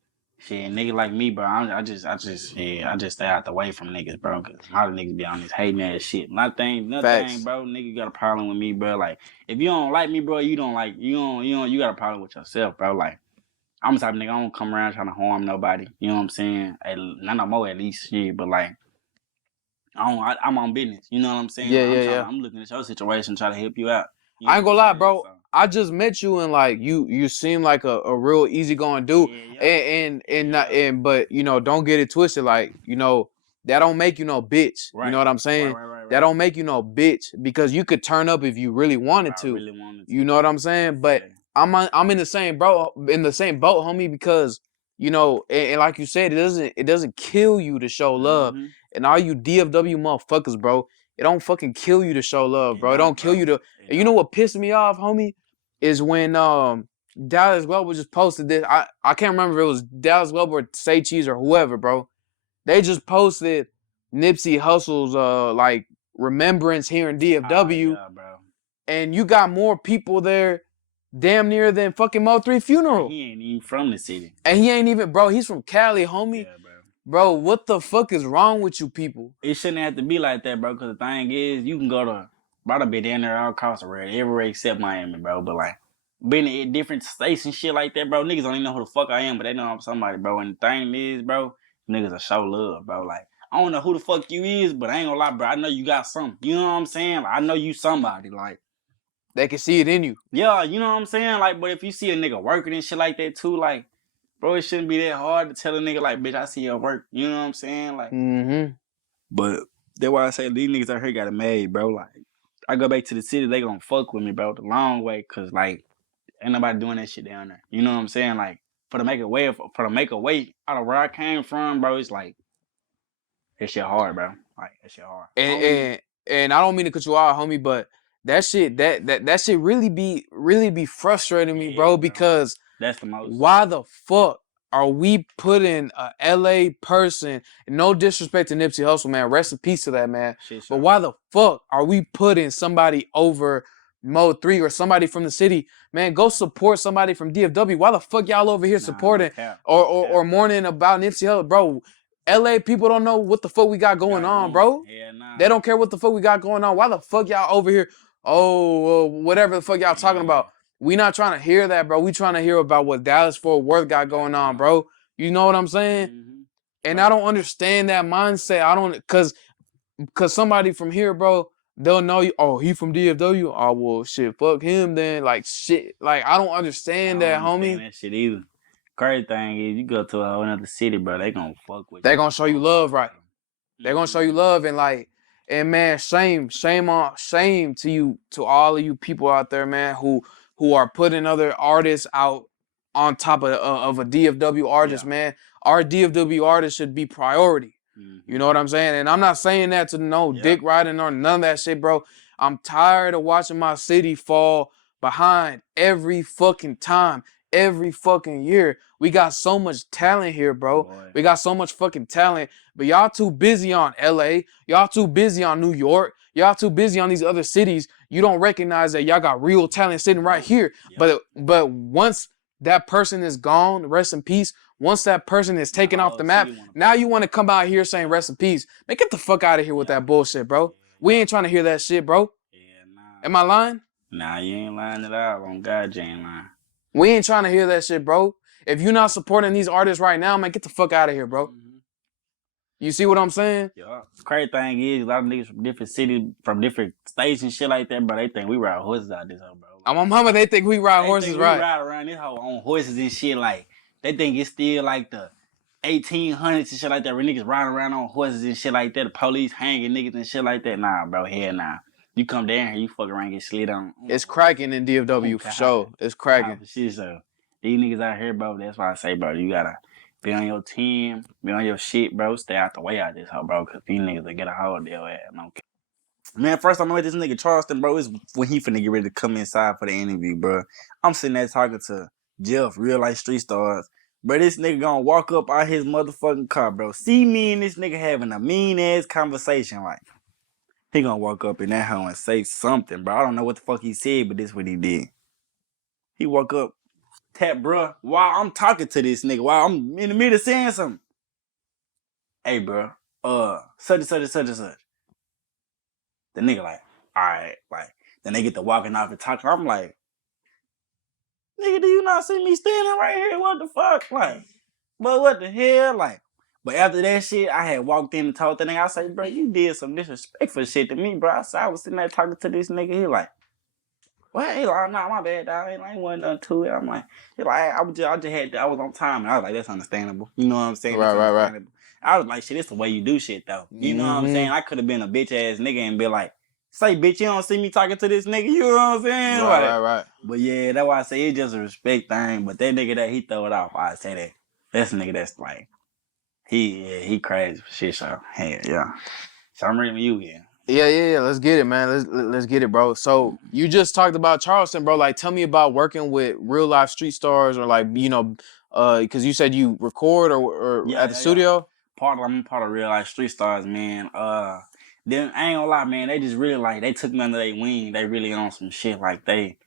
shit, nigga like me, bro, I just stay out the way from niggas, bro, because a lot of niggas be on this hating ass shit. Nothing, bro. Nigga got a problem with me, bro. Like, if you don't like me, bro, you got a problem with yourself, bro. Like, I'm the type of nigga, I don't come around trying to harm nobody. You know what I'm saying? Not no more, at least, shit, but like, I'm on business. You know what I'm saying? Yeah. I'm looking at your situation, trying to help you out. You I ain't gonna lie, bro. So, I just met you and like you seem like a real easygoing dude. But you know, don't get it twisted. Like, you know, that don't make you no bitch. Right. You know what I'm saying? Right. That don't make you no bitch because you could turn up if you really wanted to. You know what I'm saying? But I'm in the same boat, homie, because you know, and like you said, it doesn't kill you to show love. And all you DFW motherfuckers, bro, it don't fucking kill you to show love, bro. It don't kill you to. And you know what pissed me off, homie? is when Dallas Glover just posted this. I can't remember if it was Dallas Glover or Say Cheese or whoever, bro. They just posted Nipsey Hussle's like remembrance here in DFW, yeah, bro. and you got more people there, damn near than fucking Mo3 funeral. And he ain't even from the city. And he ain't even, bro. He's from Cali, homie. Yeah, bro. Bro, what the fuck is wrong with you people? It shouldn't have to be like that, bro. Because the thing is, you can go to, bro, be down there all across the world, everywhere except Miami, bro. But like, being in different states and shit like that, bro, niggas don't even know who the fuck I am, but they know I'm somebody, bro. And the thing is, bro, niggas will show love, bro. Like, I don't know who the fuck you is, but I ain't gonna lie, bro. I know you got something. You know what I'm saying? Like, I know you somebody. Like, they can see it in you. Yeah, you know what I'm saying? Like, but if you see a nigga working and shit like that too, like, bro, it shouldn't be that hard to tell a nigga, like, bitch, I see your work. You know what I'm saying? Like, but that's why I say these niggas out here got it made, bro. Like, I go back to the city, they gonna fuck with me, bro, the long way, cause like, ain't nobody doing that shit down there. You know what I'm saying? Like, for to make a way out of where I came from, bro, it's like, that shit hard, bro. Like, that shit hard. And I don't mean to cut you out, homie, but that shit really be frustrating me, bro, because that's the most. Why the fuck are we putting a LA person, no disrespect to Nipsey Hussle, man, rest in peace to that man, but why the fuck are we putting somebody over Mo3 or somebody from the city? Man, go support somebody from DFW. Why the fuck y'all over here supporting or mourning about Nipsey Hussle, bro? LA people don't know what the fuck we got going on, bro. Yeah, nah. They don't care what the fuck we got going on. Why the fuck y'all over here? Oh, whatever the fuck y'all talking about. We not trying to hear that, bro. We trying to hear about what Dallas Fort Worth got going on, bro. You know what I'm saying? And I don't understand that mindset. I don't, cause somebody from here, bro, they'll know you. Oh, he from DFW. Oh, well, shit, fuck him then. Like shit, like I don't understand that, homie. That shit either. Crazy thing is, you go to another city, bro, they gonna fuck with you. They gonna show you love, right? They gonna show you love, and like, and man, shame to you, to all of you people out there, man, who are putting other artists out on top of a DFW artist, man. Our DFW artist should be priority. You know what I'm saying? And I'm not saying that to no dick riding or none of that shit, bro. I'm tired of watching my city fall behind every fucking time, every fucking year. We got so much talent here, bro. Boy. We got so much fucking talent, but y'all too busy on LA. Y'all too busy on New York. Y'all too busy on these other cities. You don't recognize that y'all got real talent sitting right here. But once that person is gone, rest in peace. Once that person is taken off the map, now you want to come out here saying rest in peace. Man, get the fuck out of here with that bullshit, bro. We ain't trying to hear that shit, bro. Am I lying? Nah, you ain't lying at all. On God, you ain't lying. We ain't trying to hear that shit, bro. If you're not supporting these artists right now, man, get the fuck out of here, bro. You see what I'm saying? Yeah. Crazy thing is, a lot of niggas from different cities, from different states and shit like that, bro, they think we ride horses out this hoe, bro. I'm on mama, they think we ride horses, right? We ride around this hoe on horses and shit, like, they think it's still like the 1800s and shit like that, where niggas riding around on horses and shit like that, the police hanging niggas and shit like that. Nah, bro, hell nah. You come down here, you fuck around, get slid on. It's cracking in DFW for sure. It's cracking. Shit, so these niggas out here, bro, that's why I say, bro, you gotta be on your team, be on your shit, bro. Stay out the way out this hoe, bro, because these niggas will get a hold of your ass. Okay. Man, first time I met this nigga Charleston, bro, is when he finna get ready to come inside for the interview, bro. I'm sitting there talking to Jeff, real life street stars. Bro, this nigga gonna walk up out his motherfucking car, bro. See me and this nigga having a mean-ass conversation, like. He gonna walk up in that hoe and say something, bro. I don't know what the fuck he said, but this what he did. He walk up, tap, bro, while I'm talking to this nigga, while I'm in the middle of saying something. Hey, bro, such and such and such and such. The nigga like, all right, like, then they get to walking off and talking. I'm like, nigga, do you not see me standing right here? What the fuck? Like, but what the hell? Like, but after that shit, I had walked in and told that nigga, I said, bro, you did some disrespectful shit to me, bro. I said, I was sitting there talking to this nigga. He like, what? He like, nah, my bad, dog. He like, wasn't nothing to it. I'm like, he like, I was on time. And I was like, that's understandable. You know what I'm saying? Right. I was like, shit, it's the way you do shit, though. You know what I'm saying? I could have been a bitch ass nigga and be like, say, bitch, you don't see me talking to this nigga. You know what I'm saying? Right. But yeah, that's why I say it's just a respect thing. But that nigga that he throw it off, I say that. That's a nigga that's like, he crazy for shit, so hell yeah. So I'm ready for you here. Yeah. Let's get it, man. Let's get it, bro. So you just talked about Charleston, bro. Like, tell me about working with real life street stars, or like, because you said you record or Yeah, at the yeah, yeah. studio. I'm part of real life street stars, man. Then I ain't gonna lie, man. They just really like they took me under their wing. They really on some shit like they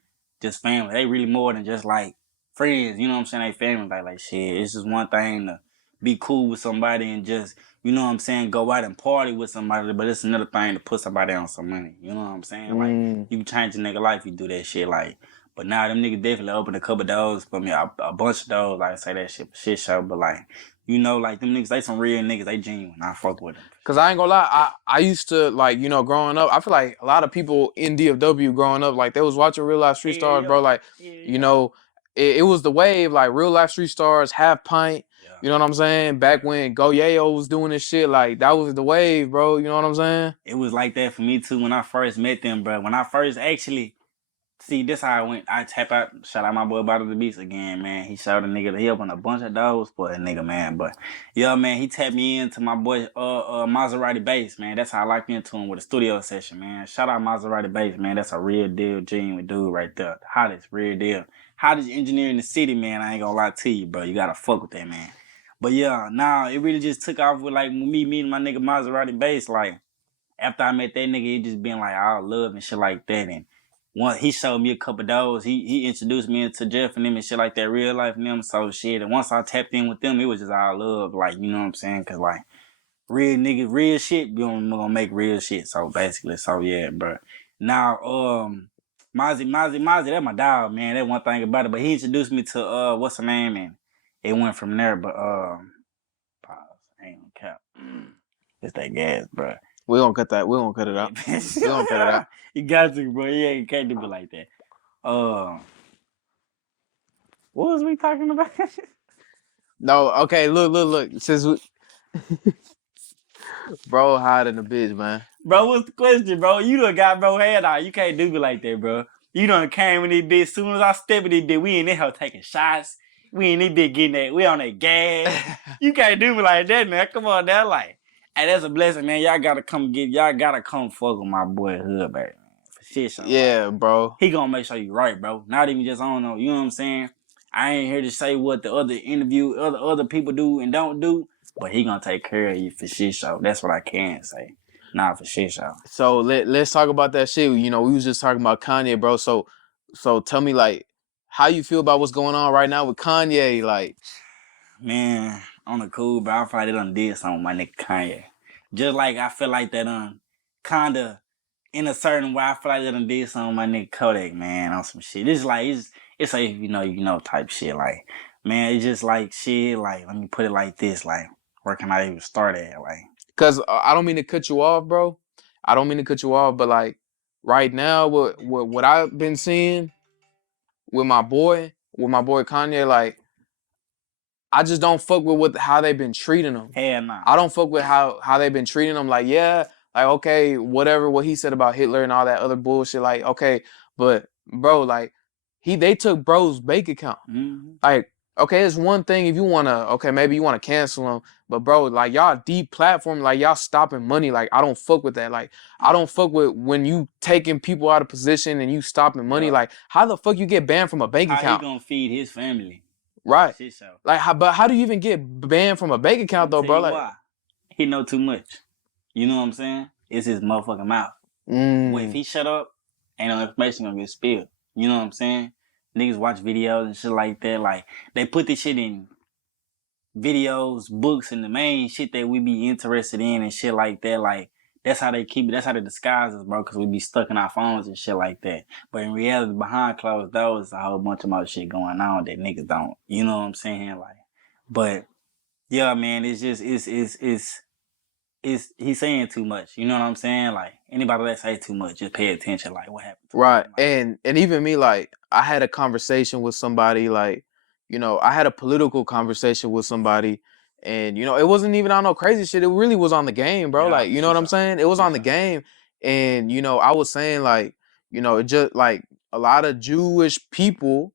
just family. They really more than just like friends. You know what I'm saying? They family like shit. It's just one thing to be cool with somebody and just you know what I'm saying go out and party with somebody, but it's another thing to put somebody on some money. You know what I'm saying? Like Mm. you can change a nigga life, you do that shit. Like, but now them niggas definitely open a couple doors for me, a bunch of doors. Like I say that shit for shit show, but like. You know, like them niggas, they some real niggas. They genuine. I fuck with them. Cause I ain't gonna lie, I used to like, growing up, I feel like a lot of people in DFW growing up, like they was watching real life street Hell stars, bro. yeah. Like, Hell you yeah. know, it was the wave, like real life street stars, half pint, Yeah. you know what I'm saying? Back when Go Yayo was doing this shit, like that was the wave, bro. You know what I'm saying? It was like that for me too when I first met them, bro. When I first actually see this how I went. I tap out, shout out my boy Bottle the Beast again, man. He showed a nigga he opened a bunch of doors for a nigga, man. But yeah, man, he tapped me into my boy Maserati Bass, man. That's how I locked into him with a studio session, man. Shout out Maserati Bass, man. That's a real deal genuine dude right there. The hottest, real deal. Hottest engineer in the city, man. I ain't gonna lie to you, bro. You gotta fuck with that, man. But yeah, nah, it really just took off with like me meeting my nigga Maserati Bass, like after I met that nigga, it just been like all love and shit like that. And one, he showed me a couple doors. He introduced me into Jeff and them and shit like that, real life and them. So shit. And once I tapped in with them, it was just all love. Like, you know what I'm saying? Cause like real niggas, real shit, you gonna make real shit. So basically, so yeah, bro. Now, Mozzie, that's my dog, man. That one thing about it. But he introduced me to what's her name, and it went from there. But pause. I ain't gonna cap. It's that gas, bro. We gonna cut that. We gonna cut it out. We gonna cut it out. You got to, bro. Yeah, you can't do it like that. What was we talking about? No, okay, look. Since bro hiding the bitch, man. Bro, what's the question, bro? You done got bro head out. You can't do me like that, bro. You done came in this bitch. As soon as I step in this bitch, we in this hoe taking shots. We in this bitch getting that. We on that gas. You can't do me like that, man. Come on, that like. Hey, that's a blessing, man. Y'all gotta come fuck with my boy HoodBaby, man. For shit, so like. Yeah, bro. He gonna make sure you right, bro. Not even just on know, you know what I'm saying? I ain't here to say what the other people do and don't do, but he gonna take care of you for shit show. That's what I can say. Nah, for shit show. So let's talk about that shit. We was just talking about Kanye, bro. So tell me, like, how you feel about what's going on right now with Kanye? Like, Man, on the cool, bro. I feel like they done did something with my nigga Kanye. Just like I feel like that kinda in a certain way, I feel like they done did something with my nigga Kodak, man, on some shit. It's like it's like you know type shit. Like, man, it's just like shit, like let me put it like this, like where can I even start at? Like cause I don't mean to cut you off, bro. I don't mean to cut you off, but like right now, what I've been seeing with my boy Kanye, like I just don't fuck with how they've been treating him. hell nah. I don't fuck with how they've been treating him. Like, yeah, like okay, whatever what he said about Hitler and all that other bullshit. Like, okay, but bro, like they took bro's bank account. Mm-hmm. Like, okay, it's one thing if you wanna, okay, maybe you wanna cancel him, but bro, like y'all deplatform, like y'all stopping money. Like, I don't fuck with that. Like, I don't fuck with when you taking people out of position and you stopping money. Yeah. Like, how the fuck you get banned from a bank How he account? gonna feed his family? Right. Shit show. Like, but how do you even get banned from a bank I'm account gonna though, tell bro? you Like, why. He know too much. You know what I'm saying? It's his motherfucking mouth. Well, if he shut up, ain't no information gonna get spilled. You know what I'm saying? Niggas watch videos and shit like that. Like they put this shit in videos, books, and the main shit that we be interested in and shit like that. Like that's how they keep it. That's how they disguise us, bro. Cause we be stuck in our phones and shit like that. But in reality, behind closed doors, a whole bunch of more shit going on that niggas don't. You know what I'm saying? Like, but yeah, man, it's just it's he's saying too much. You know what I'm saying? Like anybody that say too much, just pay attention. Like what happened to right. him? Like, And even me, like, I had a conversation with somebody, like, I had a political conversation with somebody, and it wasn't even on no crazy shit. It really was on the game, bro. yeah, Like, for you know shit what I'm show. saying? It was Shit on the show. game. And, I was saying, like, it just like a lot of Jewish people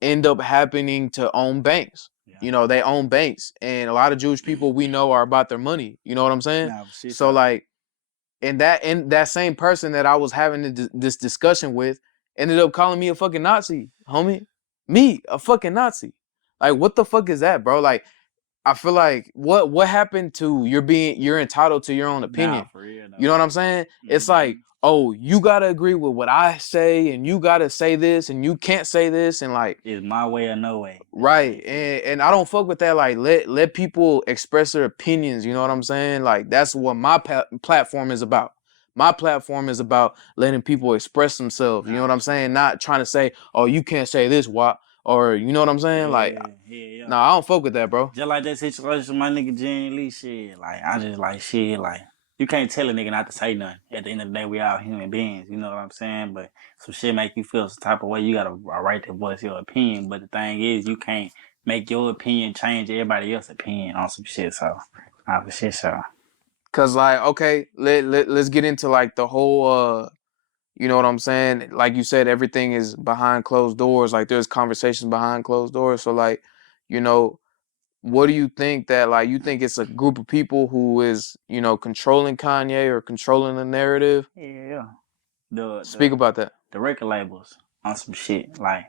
end up happening to own banks. Yeah. They own banks, and a lot of Jewish people we know are about their money. You know what I'm saying? Nah, for shit So show. like And that same person that I was having this discussion with ended up calling me a fucking Nazi, homie. Me, a fucking Nazi. Like, what the fuck is that, bro? Like, I feel like what happened to you're entitled to your own Nah, opinion. for real though. You know what I'm saying? It's like, Mhm. oh, you gotta agree with what I say, and you gotta say this, and you can't say this, and like, It's my way or no way. That's how right. they feel. And I don't fuck with that. Like, let people express their opinions. You know what I'm saying? Like, that's what my platform is about. My platform is about letting people express themselves. You know Nah, what for I'm saying? sure. Not trying to say, oh, you can't say this, what? Or you know what I'm saying? Like, Yeah, yeah. no, I don't fuck with that, bro. Just like that situation with my nigga Jen Lee shit. Like I just like shit. Like you can't tell a nigga not to say nothing. At the end of the day, we all human beings. You know what I'm saying? But some shit make you feel some type of way. You got a right to voice your opinion. But the thing is, you can't make your opinion change everybody else's opinion on some shit. So, for shit, so. Cause like, okay, let's get into like the whole you know what I'm saying? Like you said, everything is behind closed doors. Like there's conversations behind closed doors. So like, you know, what do you think that like you think it's a group of people who is, you know, controlling Kanye or controlling the narrative? Yeah. The Speak the about that. the record labels on some shit. Like,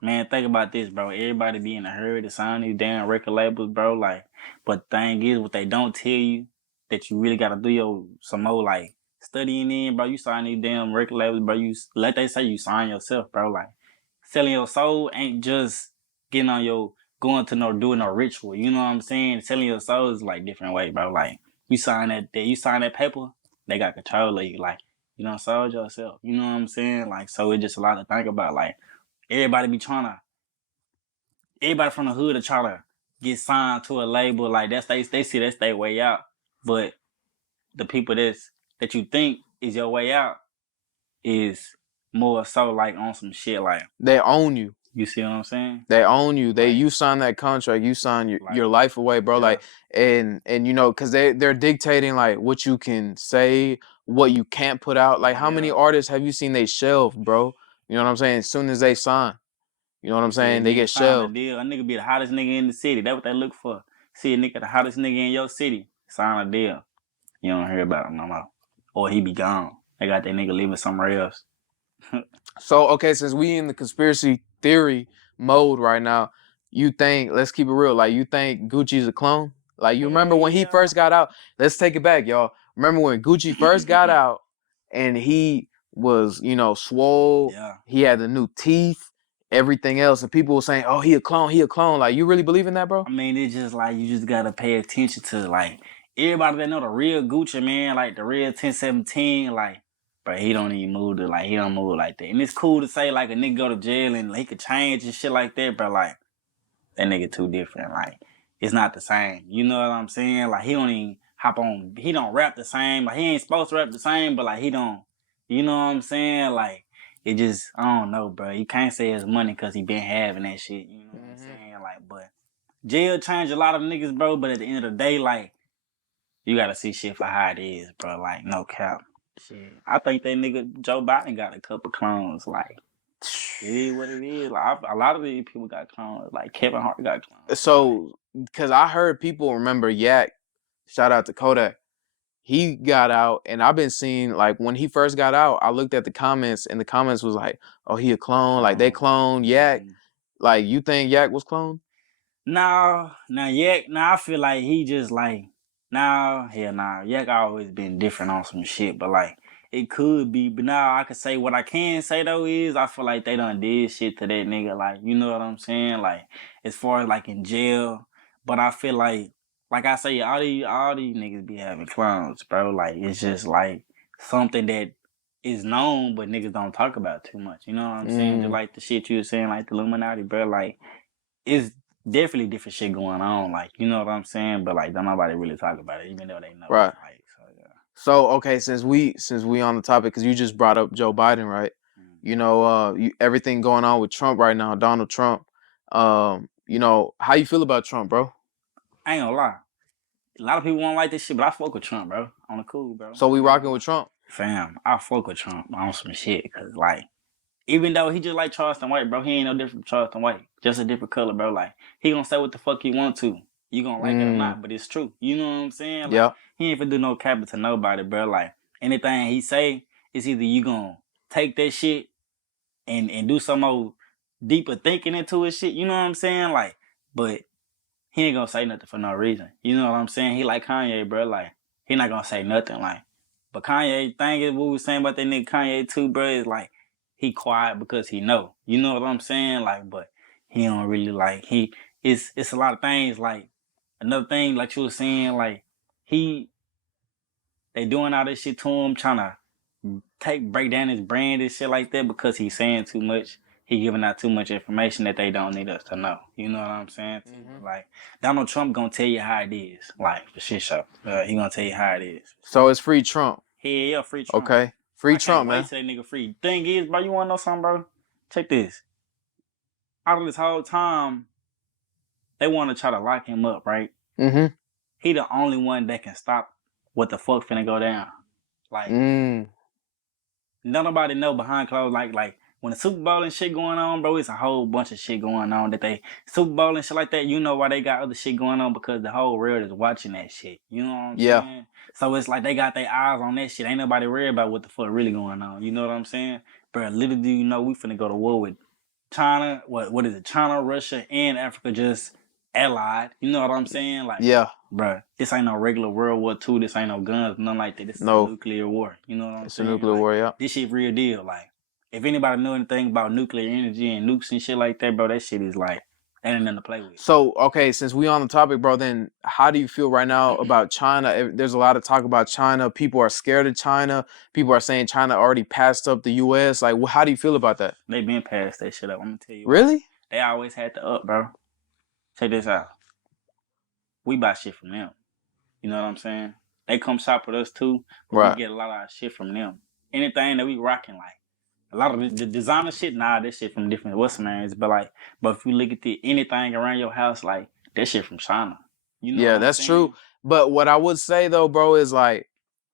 man, think about this, bro. Everybody be in a hurry to sign these damn record labels, bro. Like, but the thing is, what they don't tell you, that you really gotta do your some more like studying in, bro. You sign these damn record labels, bro. You let they say you sign yourself, bro. Like, selling your soul ain't just getting on your going to no doing no ritual. You know what I'm saying? Selling your soul is like different way, bro. Like you sign that paper, they got control of you. Like, you done sold yourself. You know what I'm saying? Like, so it's just a lot to think about. Like, everybody be trying to, everybody from the hood to try to get signed to a label. Like, they see that's their way out. But the people that you think is your way out is more so like on some shit. Like, They own you. you see what I'm saying? They own you. Like, You sign that contract, you sign like, your life away, bro. yeah, Like and you know, cause they're dictating like what you can say, what you can't put out. Like how many yeah. artists have you seen they shelve, bro? You know what I'm saying? As soon as they sign, you know what I'm You see a saying? They nigga get sign a shelved. deal. A nigga be the hottest nigga in the city. That's what they look for. See a nigga the hottest nigga in your city, sign a deal. You don't hear about him no more. Or he be gone. They got that nigga living somewhere else. So okay, since we in the conspiracy theory mode right now, you think let's keep it real. Like you think Gucci's a clone? Like you Hell remember when he yeah. first got out? Let's take it back, y'all. Remember when Gucci first got out and he was, you know, swole. Yeah. He had the new teeth, everything else, and people were saying, "Oh, he a clone. He a clone." Like you really believe in that, bro? I mean, it's just like you just gotta pay attention to like everybody that know the real Gucci man, like the real 1017, like, bro, he don't even move to like he don't move like that. And it's cool to say like a nigga go to jail and he could change and shit like that, but like that nigga too different. Like it's not the same. You know what I'm saying? Like he don't even hop on. He don't rap the same. Like he ain't supposed to rap the same, but like he don't. You know what I'm saying? Like it just I don't know, bro. You can't say it's money because he been having that shit. You know what I'm Mm-hmm. saying? Like, but jail changed a lot of niggas, bro. But at the end of the day, like you gotta see shit for how it is, bro. Like no cap. Shit, I think that nigga Joe Biden got a couple clones. Like it is what it is. Like a lot of these people got clones. Like Kevin Hart got clones. Like So, because I heard people remember Yak. Shout out to Kodak. He got out, and I've been seeing like when he first got out, I looked at the comments, and the comments was like, "Oh, he a clone." Like they clones. cloned Yak. Mm-hmm. Like you think Yak was cloned? No, now Yak. Now I feel like he just like now. Hell, nah. Yak always been different on some shit, but like it could be. But now I could say what I can say though is I feel like they done did shit to that nigga. Like you know what I'm saying? Like as far as like in jail, but I feel like I say all these niggas be having clowns, bro. Like it's just like something that is known, but niggas don't talk about too much. You know what I'm saying? Just Mm, like the shit you were saying, like the Illuminati, bro. Like it's definitely different shit going on. Like, you know what I'm saying? But like, don't nobody really talk about it, even though they know. right. Like, so yeah. So okay, since we on the topic, because you just brought up Joe Biden, right? Mm. You know, everything going on with Trump right now, Donald Trump. You know, how you feel about Trump, bro? I ain't gonna lie. A lot of people won't like this shit, but I fuck with Trump, bro. On the cool, bro. So we I ain't rocking gonna lie. with Trump. Fam, I fuck with Trump on some shit, cause like, even though he just like Charleston White, bro, he ain't no different from Charleston White. Just a different color, bro. Like, he gonna say what the fuck he want to. You gonna like it or Mm, not, but it's true. You know what I'm saying? Like, yeah. he ain't finna do no capping to nobody, bro. Like, anything he say, it's either you gonna take that shit and do some more deeper thinking into his shit. You know what I'm saying? Like, but he ain't gonna say nothing for no reason. You know what I'm saying? He like Kanye, bro. Like, he not gonna say nothing. Like, but Kanye, thing is, what we was saying about that nigga Kanye too, bro, is like, he quiet because he know. You know what I'm saying? Like, but he don't really like, it's a lot of things. Like, another thing, like you was saying, like, they doing all this shit to him, trying to break down his brand and shit like that because he's saying too much. He giving out too much information that they don't need us to know. You know what I'm saying? Mhm. Like, Donald Trump gonna tell you how it is. Like, for shit show. He gonna tell you how it is. So it's free Trump. Hell yeah, free Trump. Okay, free I Trump, can't wait man. till that nigga free. Thing is, bro, you wanna know something, bro? Check this. Out of this whole time, they wanna try to lock him up, right? Mm-hmm. He the only one that can stop what the fuck finna go down. Like, nobody know behind closed, like when the Super Bowl and shit going on, bro, it's a whole bunch of shit going on that they Super Bowl and shit like that. You know why they got other shit going on? Because the whole world is watching that shit. You know what I'm saying? So it's like they got their eyes on that shit. Ain't nobody worried about what the fuck really going on. You know what I'm saying? Bro, little do you know we finna go to war with China. What is it? China, Russia, and Africa just allied. You know what I'm saying? Like, bro, this ain't no regular World War II. This ain't no guns, nothing like that. This is a nuclear war. You know what I'm It's saying? a nuclear war, yeah. This shit real deal. Like, if anybody know anything about nuclear energy and nukes and shit like that, bro, that shit is like, ain't nothing to play with. So, okay, since we on the topic, bro, then how do you feel right now about China? There's a lot of talk about China. People are scared of China. People are saying China already passed up the U.S. Like, how do you feel about that? They been past that shit up. I'm gonna tell you. Really? Why. They always had the up, bro. Check this out. We buy shit from them. You know what I'm saying? They come shop with us too, but we get a lot of our shit from them. Anything that we rocking, like a lot of the designer shit, nah, that shit from different Western areas. But if you look at anything around your house, like that shit from China. You know what I'm that's saying? true. But what I would say though, bro, is like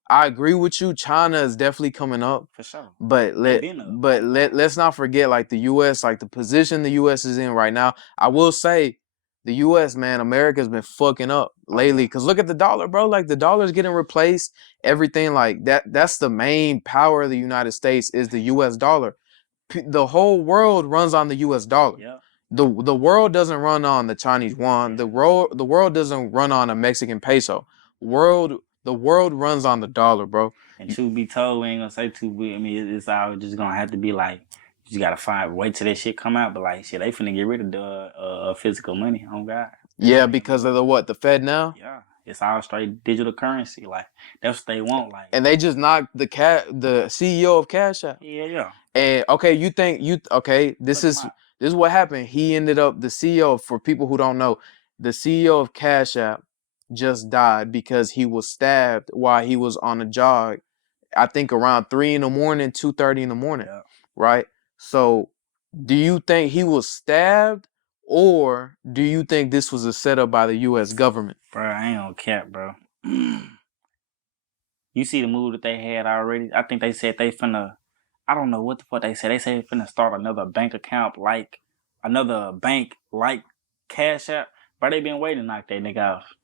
I agree with you. China is definitely coming up. For sure. But let's not forget like the US, like the position the US is in right now. I will say the US, man, America's been fucking up lately. Cause look at the dollar, bro. Like the dollar's getting replaced. Everything like that's the main power of the United States is the US dollar. The whole world runs on the US dollar. Yeah. The world doesn't run on the Chinese yuan. The world doesn't run on a Mexican peso. The world runs on the dollar, bro. And truth be told, we ain't gonna say too big. I mean, it's all just gonna have to be like, you just gotta wait till that shit come out. But like, shit, they finna get rid of the physical money. Oh God. Yeah, because of the Fed now. Yeah, it's all straight digital currency. Like that's what they want. Like, and they just knocked the CEO of Cash App. Yeah. And this is what happened. He ended up the CEO. For people who don't know, the CEO of Cash App just died because he was stabbed while he was on a jog. I think around 3 a.m, 2:30 a.m. Yeah. Right. So, do you think he was stabbed, or do you think this was a setup by the U.S. government? Bro, I ain't gonna cap, bro. You see the move that they had already? I think they said they finna. I don't know what the fuck they said. They said they finna start another bank account like Cash App. But they been waiting to knock that nigga off.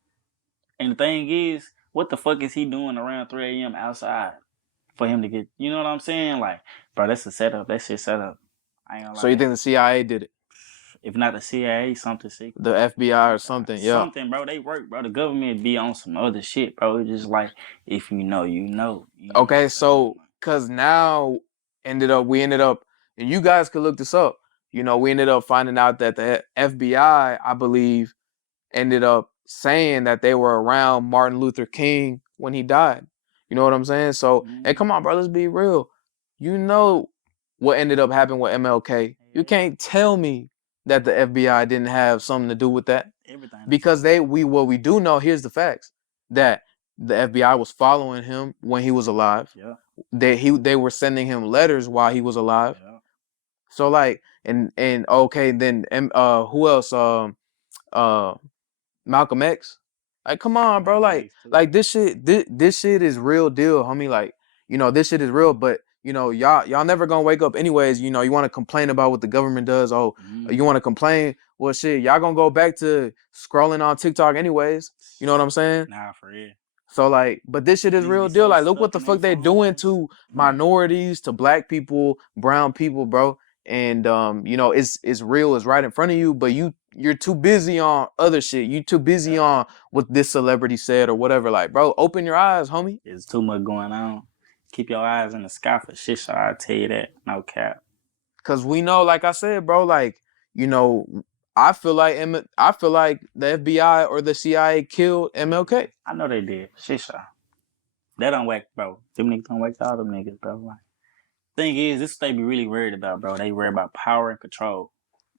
And the thing is, what the fuck is he doing around 3 a.m. outside for him to get? You know what I'm saying? Like, bro, that's a setup. That shit set up. I ain't gonna lie. So you think the CIA did it? If not the CIA, something secret. The FBI or something, yeah. Something, bro. They work, bro. The government be on some other shit, bro. It's just like, if you know, you know. Okay, so, because now we ended up, and you guys could look this up, we ended up finding out that the FBI, I believe, ended up saying that they were around Martin Luther King when he died. You know what I'm saying? So, hey, come on, bro, let's be real. You know what ended up happening with MLK. You can't tell me that the FBI didn't have something to do with that. Everything. Because what we do know, here's the facts, that the FBI was following him when he was alive. Yeah. They were sending him letters while he was alive. Yeah. So like and okay, then who else? Malcolm X. Like, come on, bro. Like this shit is real deal, homie. Like, this shit is real, but y'all never gonna wake up anyways. You want to complain about what the government does. Oh, you want to complain? Well, shit, y'all gonna go back to scrolling on TikTok anyways. You know what I'm saying? Nah, for real. So like, but this shit is Niggas real be deal. so Like, look what stuck the in their fuck they doing phones. to Man, minorities, to black people, brown people, bro. And you know, it's real, it's right in front of you, but you're too busy on other shit. You too busy yeah. on what this celebrity said or whatever. Like, bro, open your eyes, homie. There's too much going on. Keep your eyes in the sky for shit, so I tell you that. No cap. Cause we know, like I said, bro, like, you know, I feel like the FBI or the CIA killed MLK. I know they did. Shit, so. They don't whack, bro. Them niggas don't whack all them niggas, bro. Like, thing is, this is what they be really worried about, bro. They worry about power and control.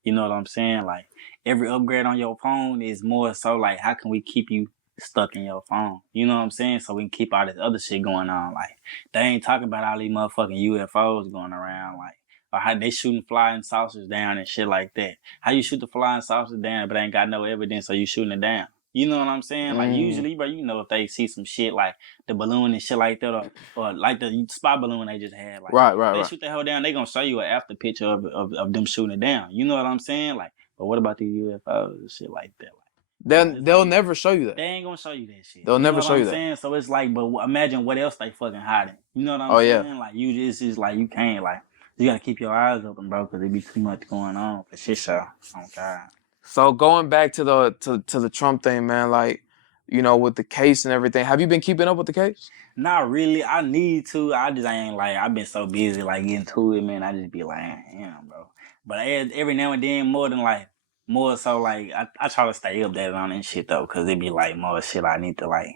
You know what I'm saying? Like, every upgrade on your phone is more so like, how can we keep you stuck in your phone? You know what I'm saying? So we can keep all this other shit going on. Like, they ain't talking about all these motherfucking UFOs going around, like, or how they shooting flying saucers down and shit like that. How you shoot the flying saucers down, but ain't got no evidence, so you shooting it down. You know what I'm saying? Like, Mm, usually, bro, you know if they see some shit like the balloon and shit like that, or like the spy balloon they just had, like, right, if right, they right. shoot that hell down, they gonna show you an after picture of them shooting it down. You know what I'm saying? Like, but what about the UFOs and shit like that? Like, it's They'll like never show you that. they ain't gonna show you that shit. They'll You know never what show I'm you that. saying? So it's like, but imagine what else they fucking hiding. You know what I'm Oh yeah. saying? Like, you just is like you can't like you gotta keep your eyes open, bro, because there be too much going on for shit show. Oh God. So going back to the Trump thing, man, like, you know, with the case and everything. Have you been keeping up with the case? Not really. I need to. I just ain't like. I've been so busy like getting to it, man. I just be like, damn, bro. But every now and then, more so like, I try to stay updated on that shit though, cause it be like more shit I need to like.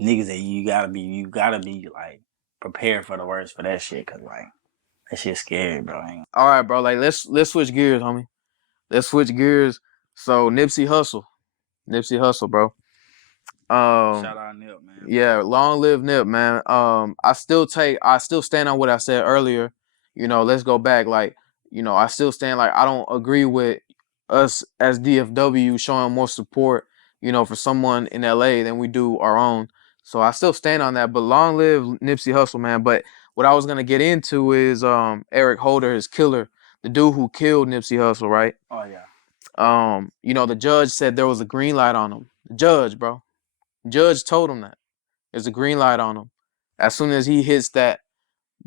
Niggas that you gotta be like prepared for the worst for that shit, cause like that shit scary, bro. All right, bro. Like let's switch gears, homie. Let's switch gears. So Nipsey Hustle, bro. Shout out Nip, man. Yeah, long live Nip, man. I still stand on what I said earlier. You know, let's go back. Like, you know, I still stand like I don't agree with us as DFW showing more support, you know, for someone in LA than we do our own. So I still stand on that. But long live Nipsey Hussle, man. But what I was gonna get into is Eric Holder, his killer, the dude who killed Nipsey Hussle, right? Oh yeah. You know, the judge said there was a green light on him. The judge, bro. Judge told him that. There's a green light on him. As soon as he hits that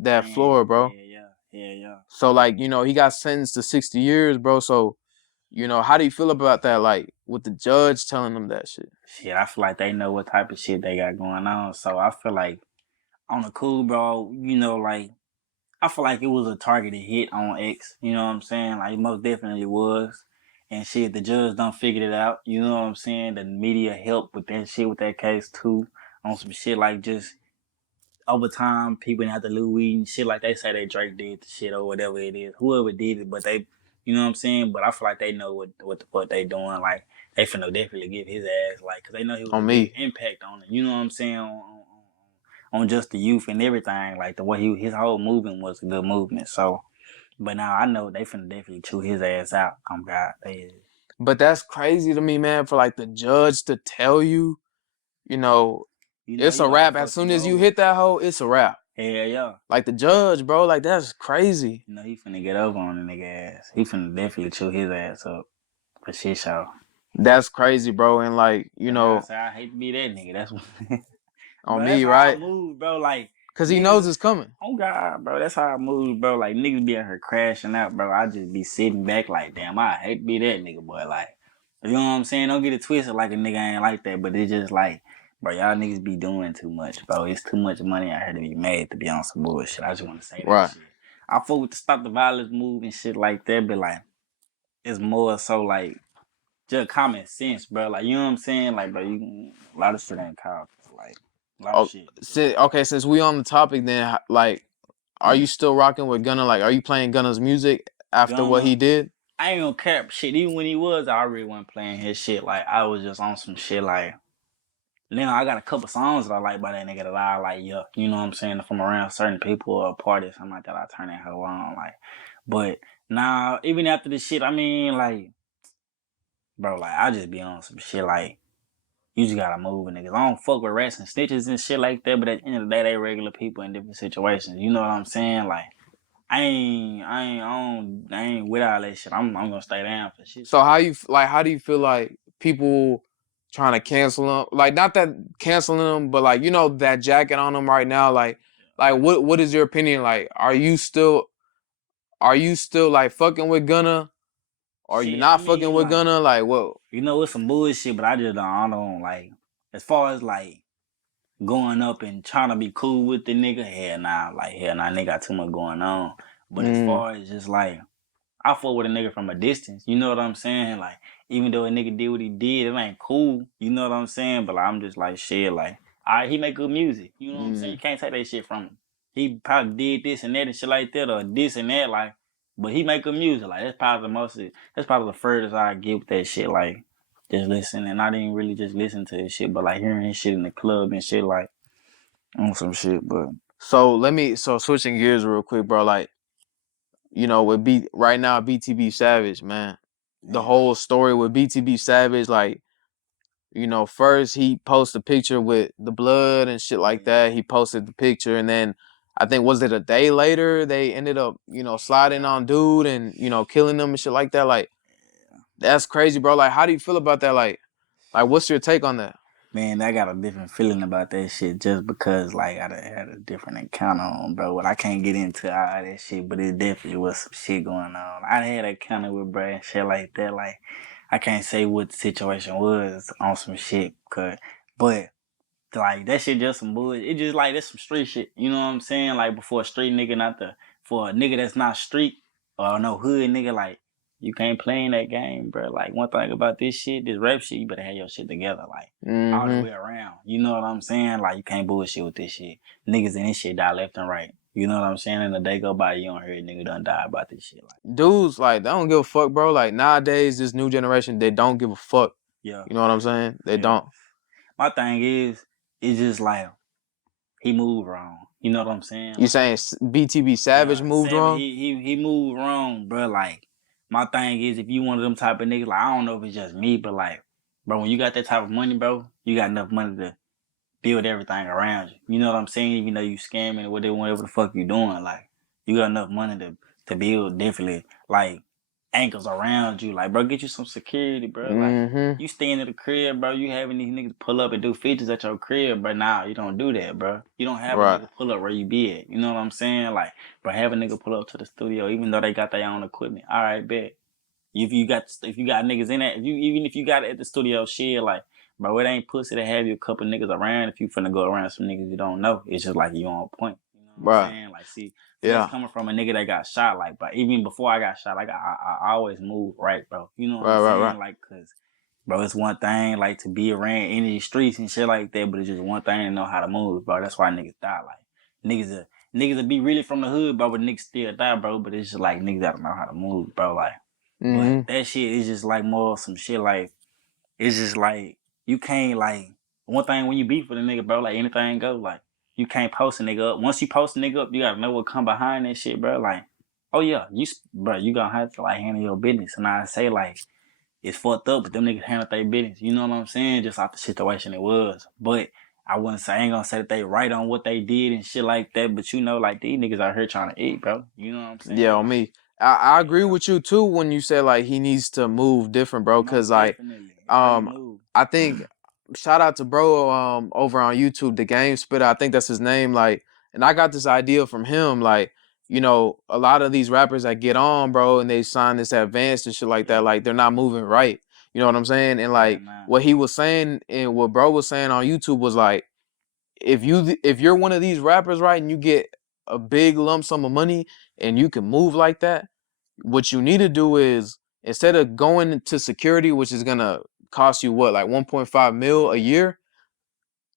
Dang. floor, bro. Yeah. So like, you know, he got sentenced to 60 years, bro. So, you know, how do you feel about that? Like with the judge telling him that shit? Shit, I feel like they know what type of shit they got going on. So I feel like on the cool, bro, you know, like I feel like it was a targeted hit on X. You know what I'm saying? Like it most definitely was. And shit, the judge done figured it out. You know what I'm saying? The media helped with that shit with that case too. On some shit like just over time, people didn't have to lose weed and shit like they say that Drake did the shit or whatever it is. Whoever did it, but they, you know what I'm saying? But I feel like they know what the fuck they doing. Like they finna definitely give his ass like, cause they know he was a On big me. impact on it. You know what I'm saying? On just the youth and everything. Like the way his whole movement was a good movement. So, but now I know they finna definitely chew his ass out. Oh God, they. But that's crazy to me, man, for like the judge to tell you, you know, You know it's he a about to wrap. As fuck soon you as you over. hit that hole, it's a wrap. Hell yeah. Like the judge, bro, like that's crazy. You know he finna get over on the nigga ass. He finna definitely chew his ass up for shit show. That's crazy, bro. And like, you But like I know, said, I hate to be that nigga. That's what, on bro. That's me, how I right? move, bro. Like Cause he knows niggas. it's coming. Oh God, bro. That's how I move, bro. Like niggas be out here crashing out, bro. I just be sitting back like, damn, I hate to be that nigga, boy. Like, you know what I'm saying? Don't get it twisted like a nigga ain't like that, but it's just like, bro, y'all niggas be doing too much, bro. It's too much money out here to be made to be on some bullshit. I just want to say that Right. shit. I fuck with the stop the violence move and shit like that, but like, it's more so like just common sense, bro. Like, you know what I'm saying? Like, bro, a lot of shit ain't called for. Like, a lot of Oh, shit. Just okay, since we on the topic then, like, are you still rocking with Gunna? Like, are you playing Gunna's music after what Gunna, he did? I ain't gonna cap shit. Even when he was, I already wasn't playing his shit. Like, I was just on some shit. Like, now I got a couple songs that I like by that nigga that I like, yeah. You know what I'm saying? From around certain people or parties, something like that, I turn that hoe on. Like, but now, even after this shit, I mean, like, bro, like, I just be on some shit like, you just gotta move, niggas. I don't fuck with rats and snitches and shit like that, but at the end of the day, they regular people in different situations. You know what I'm saying? Like, I ain't with all that shit. I'm gonna stay down for shit. So how do you feel like people trying to cancel him. Like not that canceling him, but like that jacket on him right now. Like what is your opinion? Like, are you still like fucking with Gunna? Are you Shit, I not fucking mean, with like, Gunna? Like what? it's some bullshit, but I don't like, as far as like going up and trying to be cool with the nigga, hell nah, nigga got too much going on. But as Mm, far as just like, I fuck with a nigga from a distance. You know what I'm saying? Like, even though a nigga did what he did, it ain't cool. You know what I'm saying? But like, I'm just like, shit, like, alright, he make good music. You know what I'm saying? You mm. can't take that shit from him. He probably did this and that and shit like that, or this and that, like, but he make good music. Like, that's probably the furthest I get with that shit. Like, just listening. And I didn't really just listen to his shit, but like hearing his shit in the club and shit, like, on some shit, but. So switching gears real quick, bro. Like, with right now BTB Savage, man. The Yeah. whole story with BTB Savage, like, first he posted a picture with the blood and shit like that. He posted the picture, and then I think was it a day later they ended up, sliding Yeah. on dude and killing him and shit like that. Like, that's crazy, bro. Like, how do you feel about that? Like, what's your take on that? Man, I got a different feeling about that shit just because, like, I done had a different encounter on, bro. But I can't get into all that shit, but it definitely was some shit going on. I had an encounter with bro and shit like that. Like, I can't say what the situation was on some shit, but like that shit just some bullshit. It just like that's some street shit. You know what I'm saying? Like before a street nigga, for a nigga that's not street or no hood nigga, like you can't play in that game, bro. Like one thing about this shit, this rap shit, you better have your shit together, like all the Mm-hmm. way around. You know what I'm saying? Like you can't bullshit with this shit. Niggas in this shit die left and right. You know what I'm saying? And the day go by, you don't hear a nigga done die about this shit. Like Dudes, like, they don't give a fuck, bro. Like, nowadays, this new generation, they don't give a fuck. yeah, You know what I'm saying? They yeah. don't. My thing is, it's just like he moved wrong. You know what I'm saying? You Like. saying BTB Savage Yeah, moved Savage, wrong? he moved wrong, bro. Like, my thing is, if you one of them type of niggas, like, I don't know if it's just me, but like, bro, when you got that type of money, bro, you got enough money to build everything around you. You know what I'm saying? Even though you scamming or whatever the fuck you doing, like, you got enough money to build definitely like ankles around you. Like, bro, get you some security, bro. Like, Mm-hmm. you staying at the crib, bro. You having these niggas pull up and do features at your crib, but now you don't do that, bro. You don't have a Right. nigga pull up where you be at. You know what I'm saying? Like, bro, have a nigga pull up to the studio, even though they got their own equipment. All right, bet. If you got niggas in that, even if you got it at the studio, shit, like, bro, it ain't pussy to have you a couple niggas around if you finna go around some niggas you don't know. It's just like you on point. You know what I'm Right. saying? Like, see, that's Yeah. coming from a nigga that got shot. Like, but even before I got shot, like, I always move right, bro. You know what I'm Right, right, right. saying? Like, cause, bro, it's one thing like to be around any of these streets and shit like that, but it's just one thing to know how to move, bro. That's why niggas die. Like, niggas will be really from the hood, bro, but niggas still die, bro. But it's just like niggas gotta know how to move, bro. Like. But Mm-hmm. that shit is just like more some shit like it's just like you can't like one thing when you beef with a nigga, bro, like anything go. Like you can't post a nigga up. Once you post a nigga up, you gotta know what come behind that shit, bro. Like, oh yeah, bro, you gonna have to like handle your business. And I say like it's fucked up, but them niggas handle their business. You know what I'm saying? Just off the situation it was. But I ain't gonna say that they right on what they did and shit like that. But you know, like these niggas out here trying to eat, bro. You know what I'm Yeah, saying? on Like, me. I agree yeah, with you too when you said like he needs to move different, bro. Cause most like, definitely. It already um, moved. I think shout out to bro over on YouTube, the Game Spitter. I think that's his name. Like, and I got this idea from him. Like, a lot of these rappers that get on, bro, and they sign this advanced and shit like that. Yeah. Like, they're not moving right. You know what I'm saying? And Yeah, like, nah. what he was saying and what bro was saying on YouTube was like, if you're one of these rappers, right, and you get a big lump sum of money and you can move like that, what you need to do is instead of going into security, which is gonna cost you what, like 1.5 mil a Yeah. year,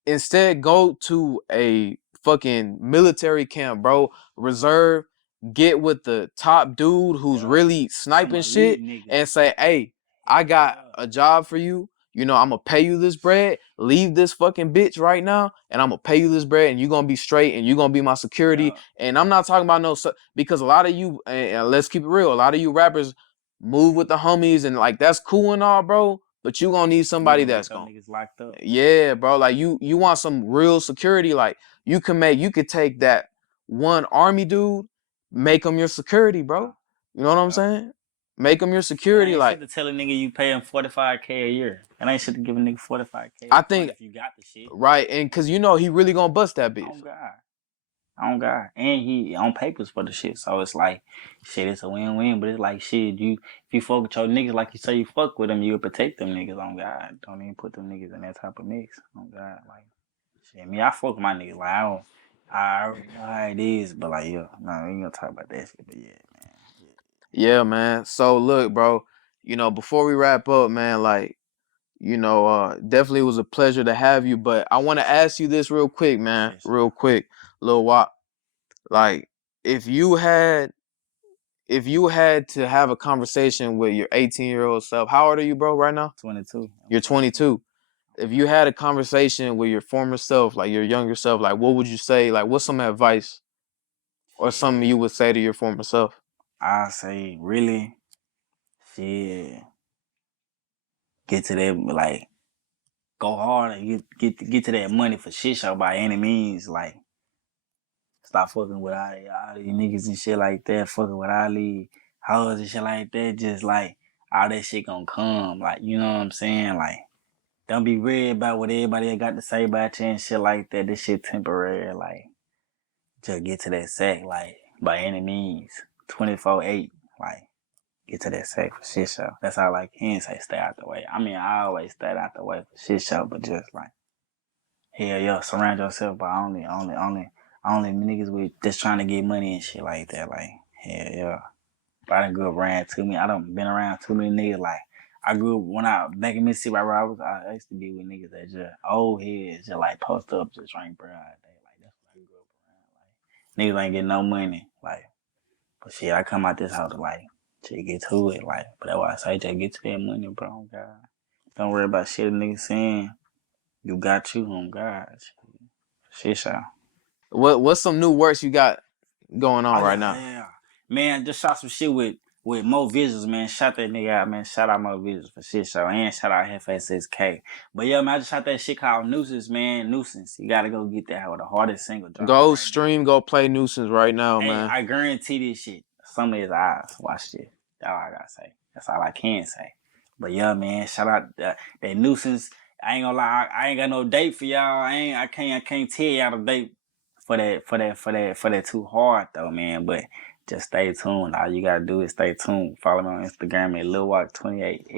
instead go to a fucking military camp, bro. Reserve, get with the top dude who's Yeah. really Some sniping shit elite niggas. and say, hey, I Hell got yeah. a job for you. I'm gonna pay you this bread. Leave this fucking bitch right now, and I'm gonna pay you this bread, and you're gonna be straight, and you're gonna be my security. Yeah. And I'm not talking about because a lot of you, and let's keep it real, a lot of you rappers move with the homies, and like that's cool and all, bro. But you gonna need You somebody gonna that's get your gonna niggas locked up. yeah, bro. Like you want some real security. Like you could take that one army dude, make him your security, Yeah. bro. You know what I'm Yeah. saying? Make him your Shit, security. ain't shit Like to tell a nigga you pay him 45K a year. It ain't shit to give a nigga 45K I up front think if you got the shit. right, and cause he really gonna bust that bitch. Oh God. Oh God. And he on papers for the shit. So it's like shit, it's a win-win. But it's like shit, if you fuck with your niggas like you say you fuck with them, you'll protect them niggas on God. Don't even put them niggas in that type of mix. On God. Like shit. Me, I fuck with my niggas. Like I already know how it is, but like yeah, no, we ain't gonna talk about that shit. But yeah, man. Yeah, man. So look, bro, before we wrap up, man, like, definitely was a pleasure to have you. But I want to ask you this real quick, man. Shit, Real quick, Lil Wok. Like, if you had to have a conversation with your 18-year-old self, how old are you, bro, right now? 22. You're 22. If you had a conversation with your former self, like your younger self, like what would you say? Like, what's some advice or something you Shit. would say to your former self? I say really, shit. Get to that like go hard and get to that money for shit show by any means. Like stop fucking with all these niggas and shit like that. Fucking with all these hoes and shit like that. Just like all that shit gonna come. Like you know what I'm saying? Like don't be worried about what everybody got to say about you and shit like that. This shit temporary. Like just get to that sack. Like by any means. 24/8. Like get to that safe for shit show. That's all I can say. Stay out the way. I mean, I always stay out the way for shit show, but just like, hell yeah, surround yourself by only niggas with just trying to get money and shit like that. Like, hell yeah. But I done grew up around too many. I done been around too many niggas. Like, I grew up when I back in Mississippi, where I used to be with niggas that just old heads, just like post up, just drink bread all day. Like that's what I grew up around. Like niggas ain't getting no money. Like, but shit, I come out this house like. Just get to it, like, but that's why I say just get to that money, bro. Oh, God. Don't worry about shit a nigga saying. You got you on God. Shit, show. What's some new works you got going on Oh right yeah, now? yeah. Man, just shot some shit with Mo Visuals, man. Shout that nigga out, man. Shout out Mo Visuals for shit show. And shout out FSSK. But yeah, man, I just shot that shit called Nuisance, man. Nuisance. You gotta go get that with the hardest single dropping Go right now. stream, go play Nuisance right now, Hey, man. I guarantee this shit. Some of his eyes. Watch this. That's all I gotta say. That's all I can say. But yeah, man, shout out that Nuisance. I ain't gonna lie, I ain't got no date for y'all. I can't tell y'all the date for that too hard though, man. But just stay tuned. All you gotta do is stay tuned. Follow me on Instagram at Luh Wok 28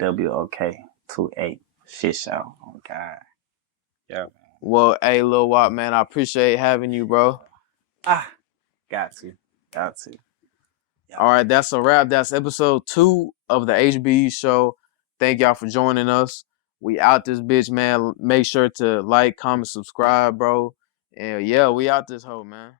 LUHWOK 28. Shit show. Oh God. Yeah, man. Well, hey, Lil Wop, man, I appreciate having you, bro. Ah, got to. Got to. Yeah, All right, man. that's a wrap. That's episode 2 of the HBE Show. Thank y'all for joining us. We out this bitch, man. Make sure to like, comment, subscribe, bro. And yeah, we out this hoe, man.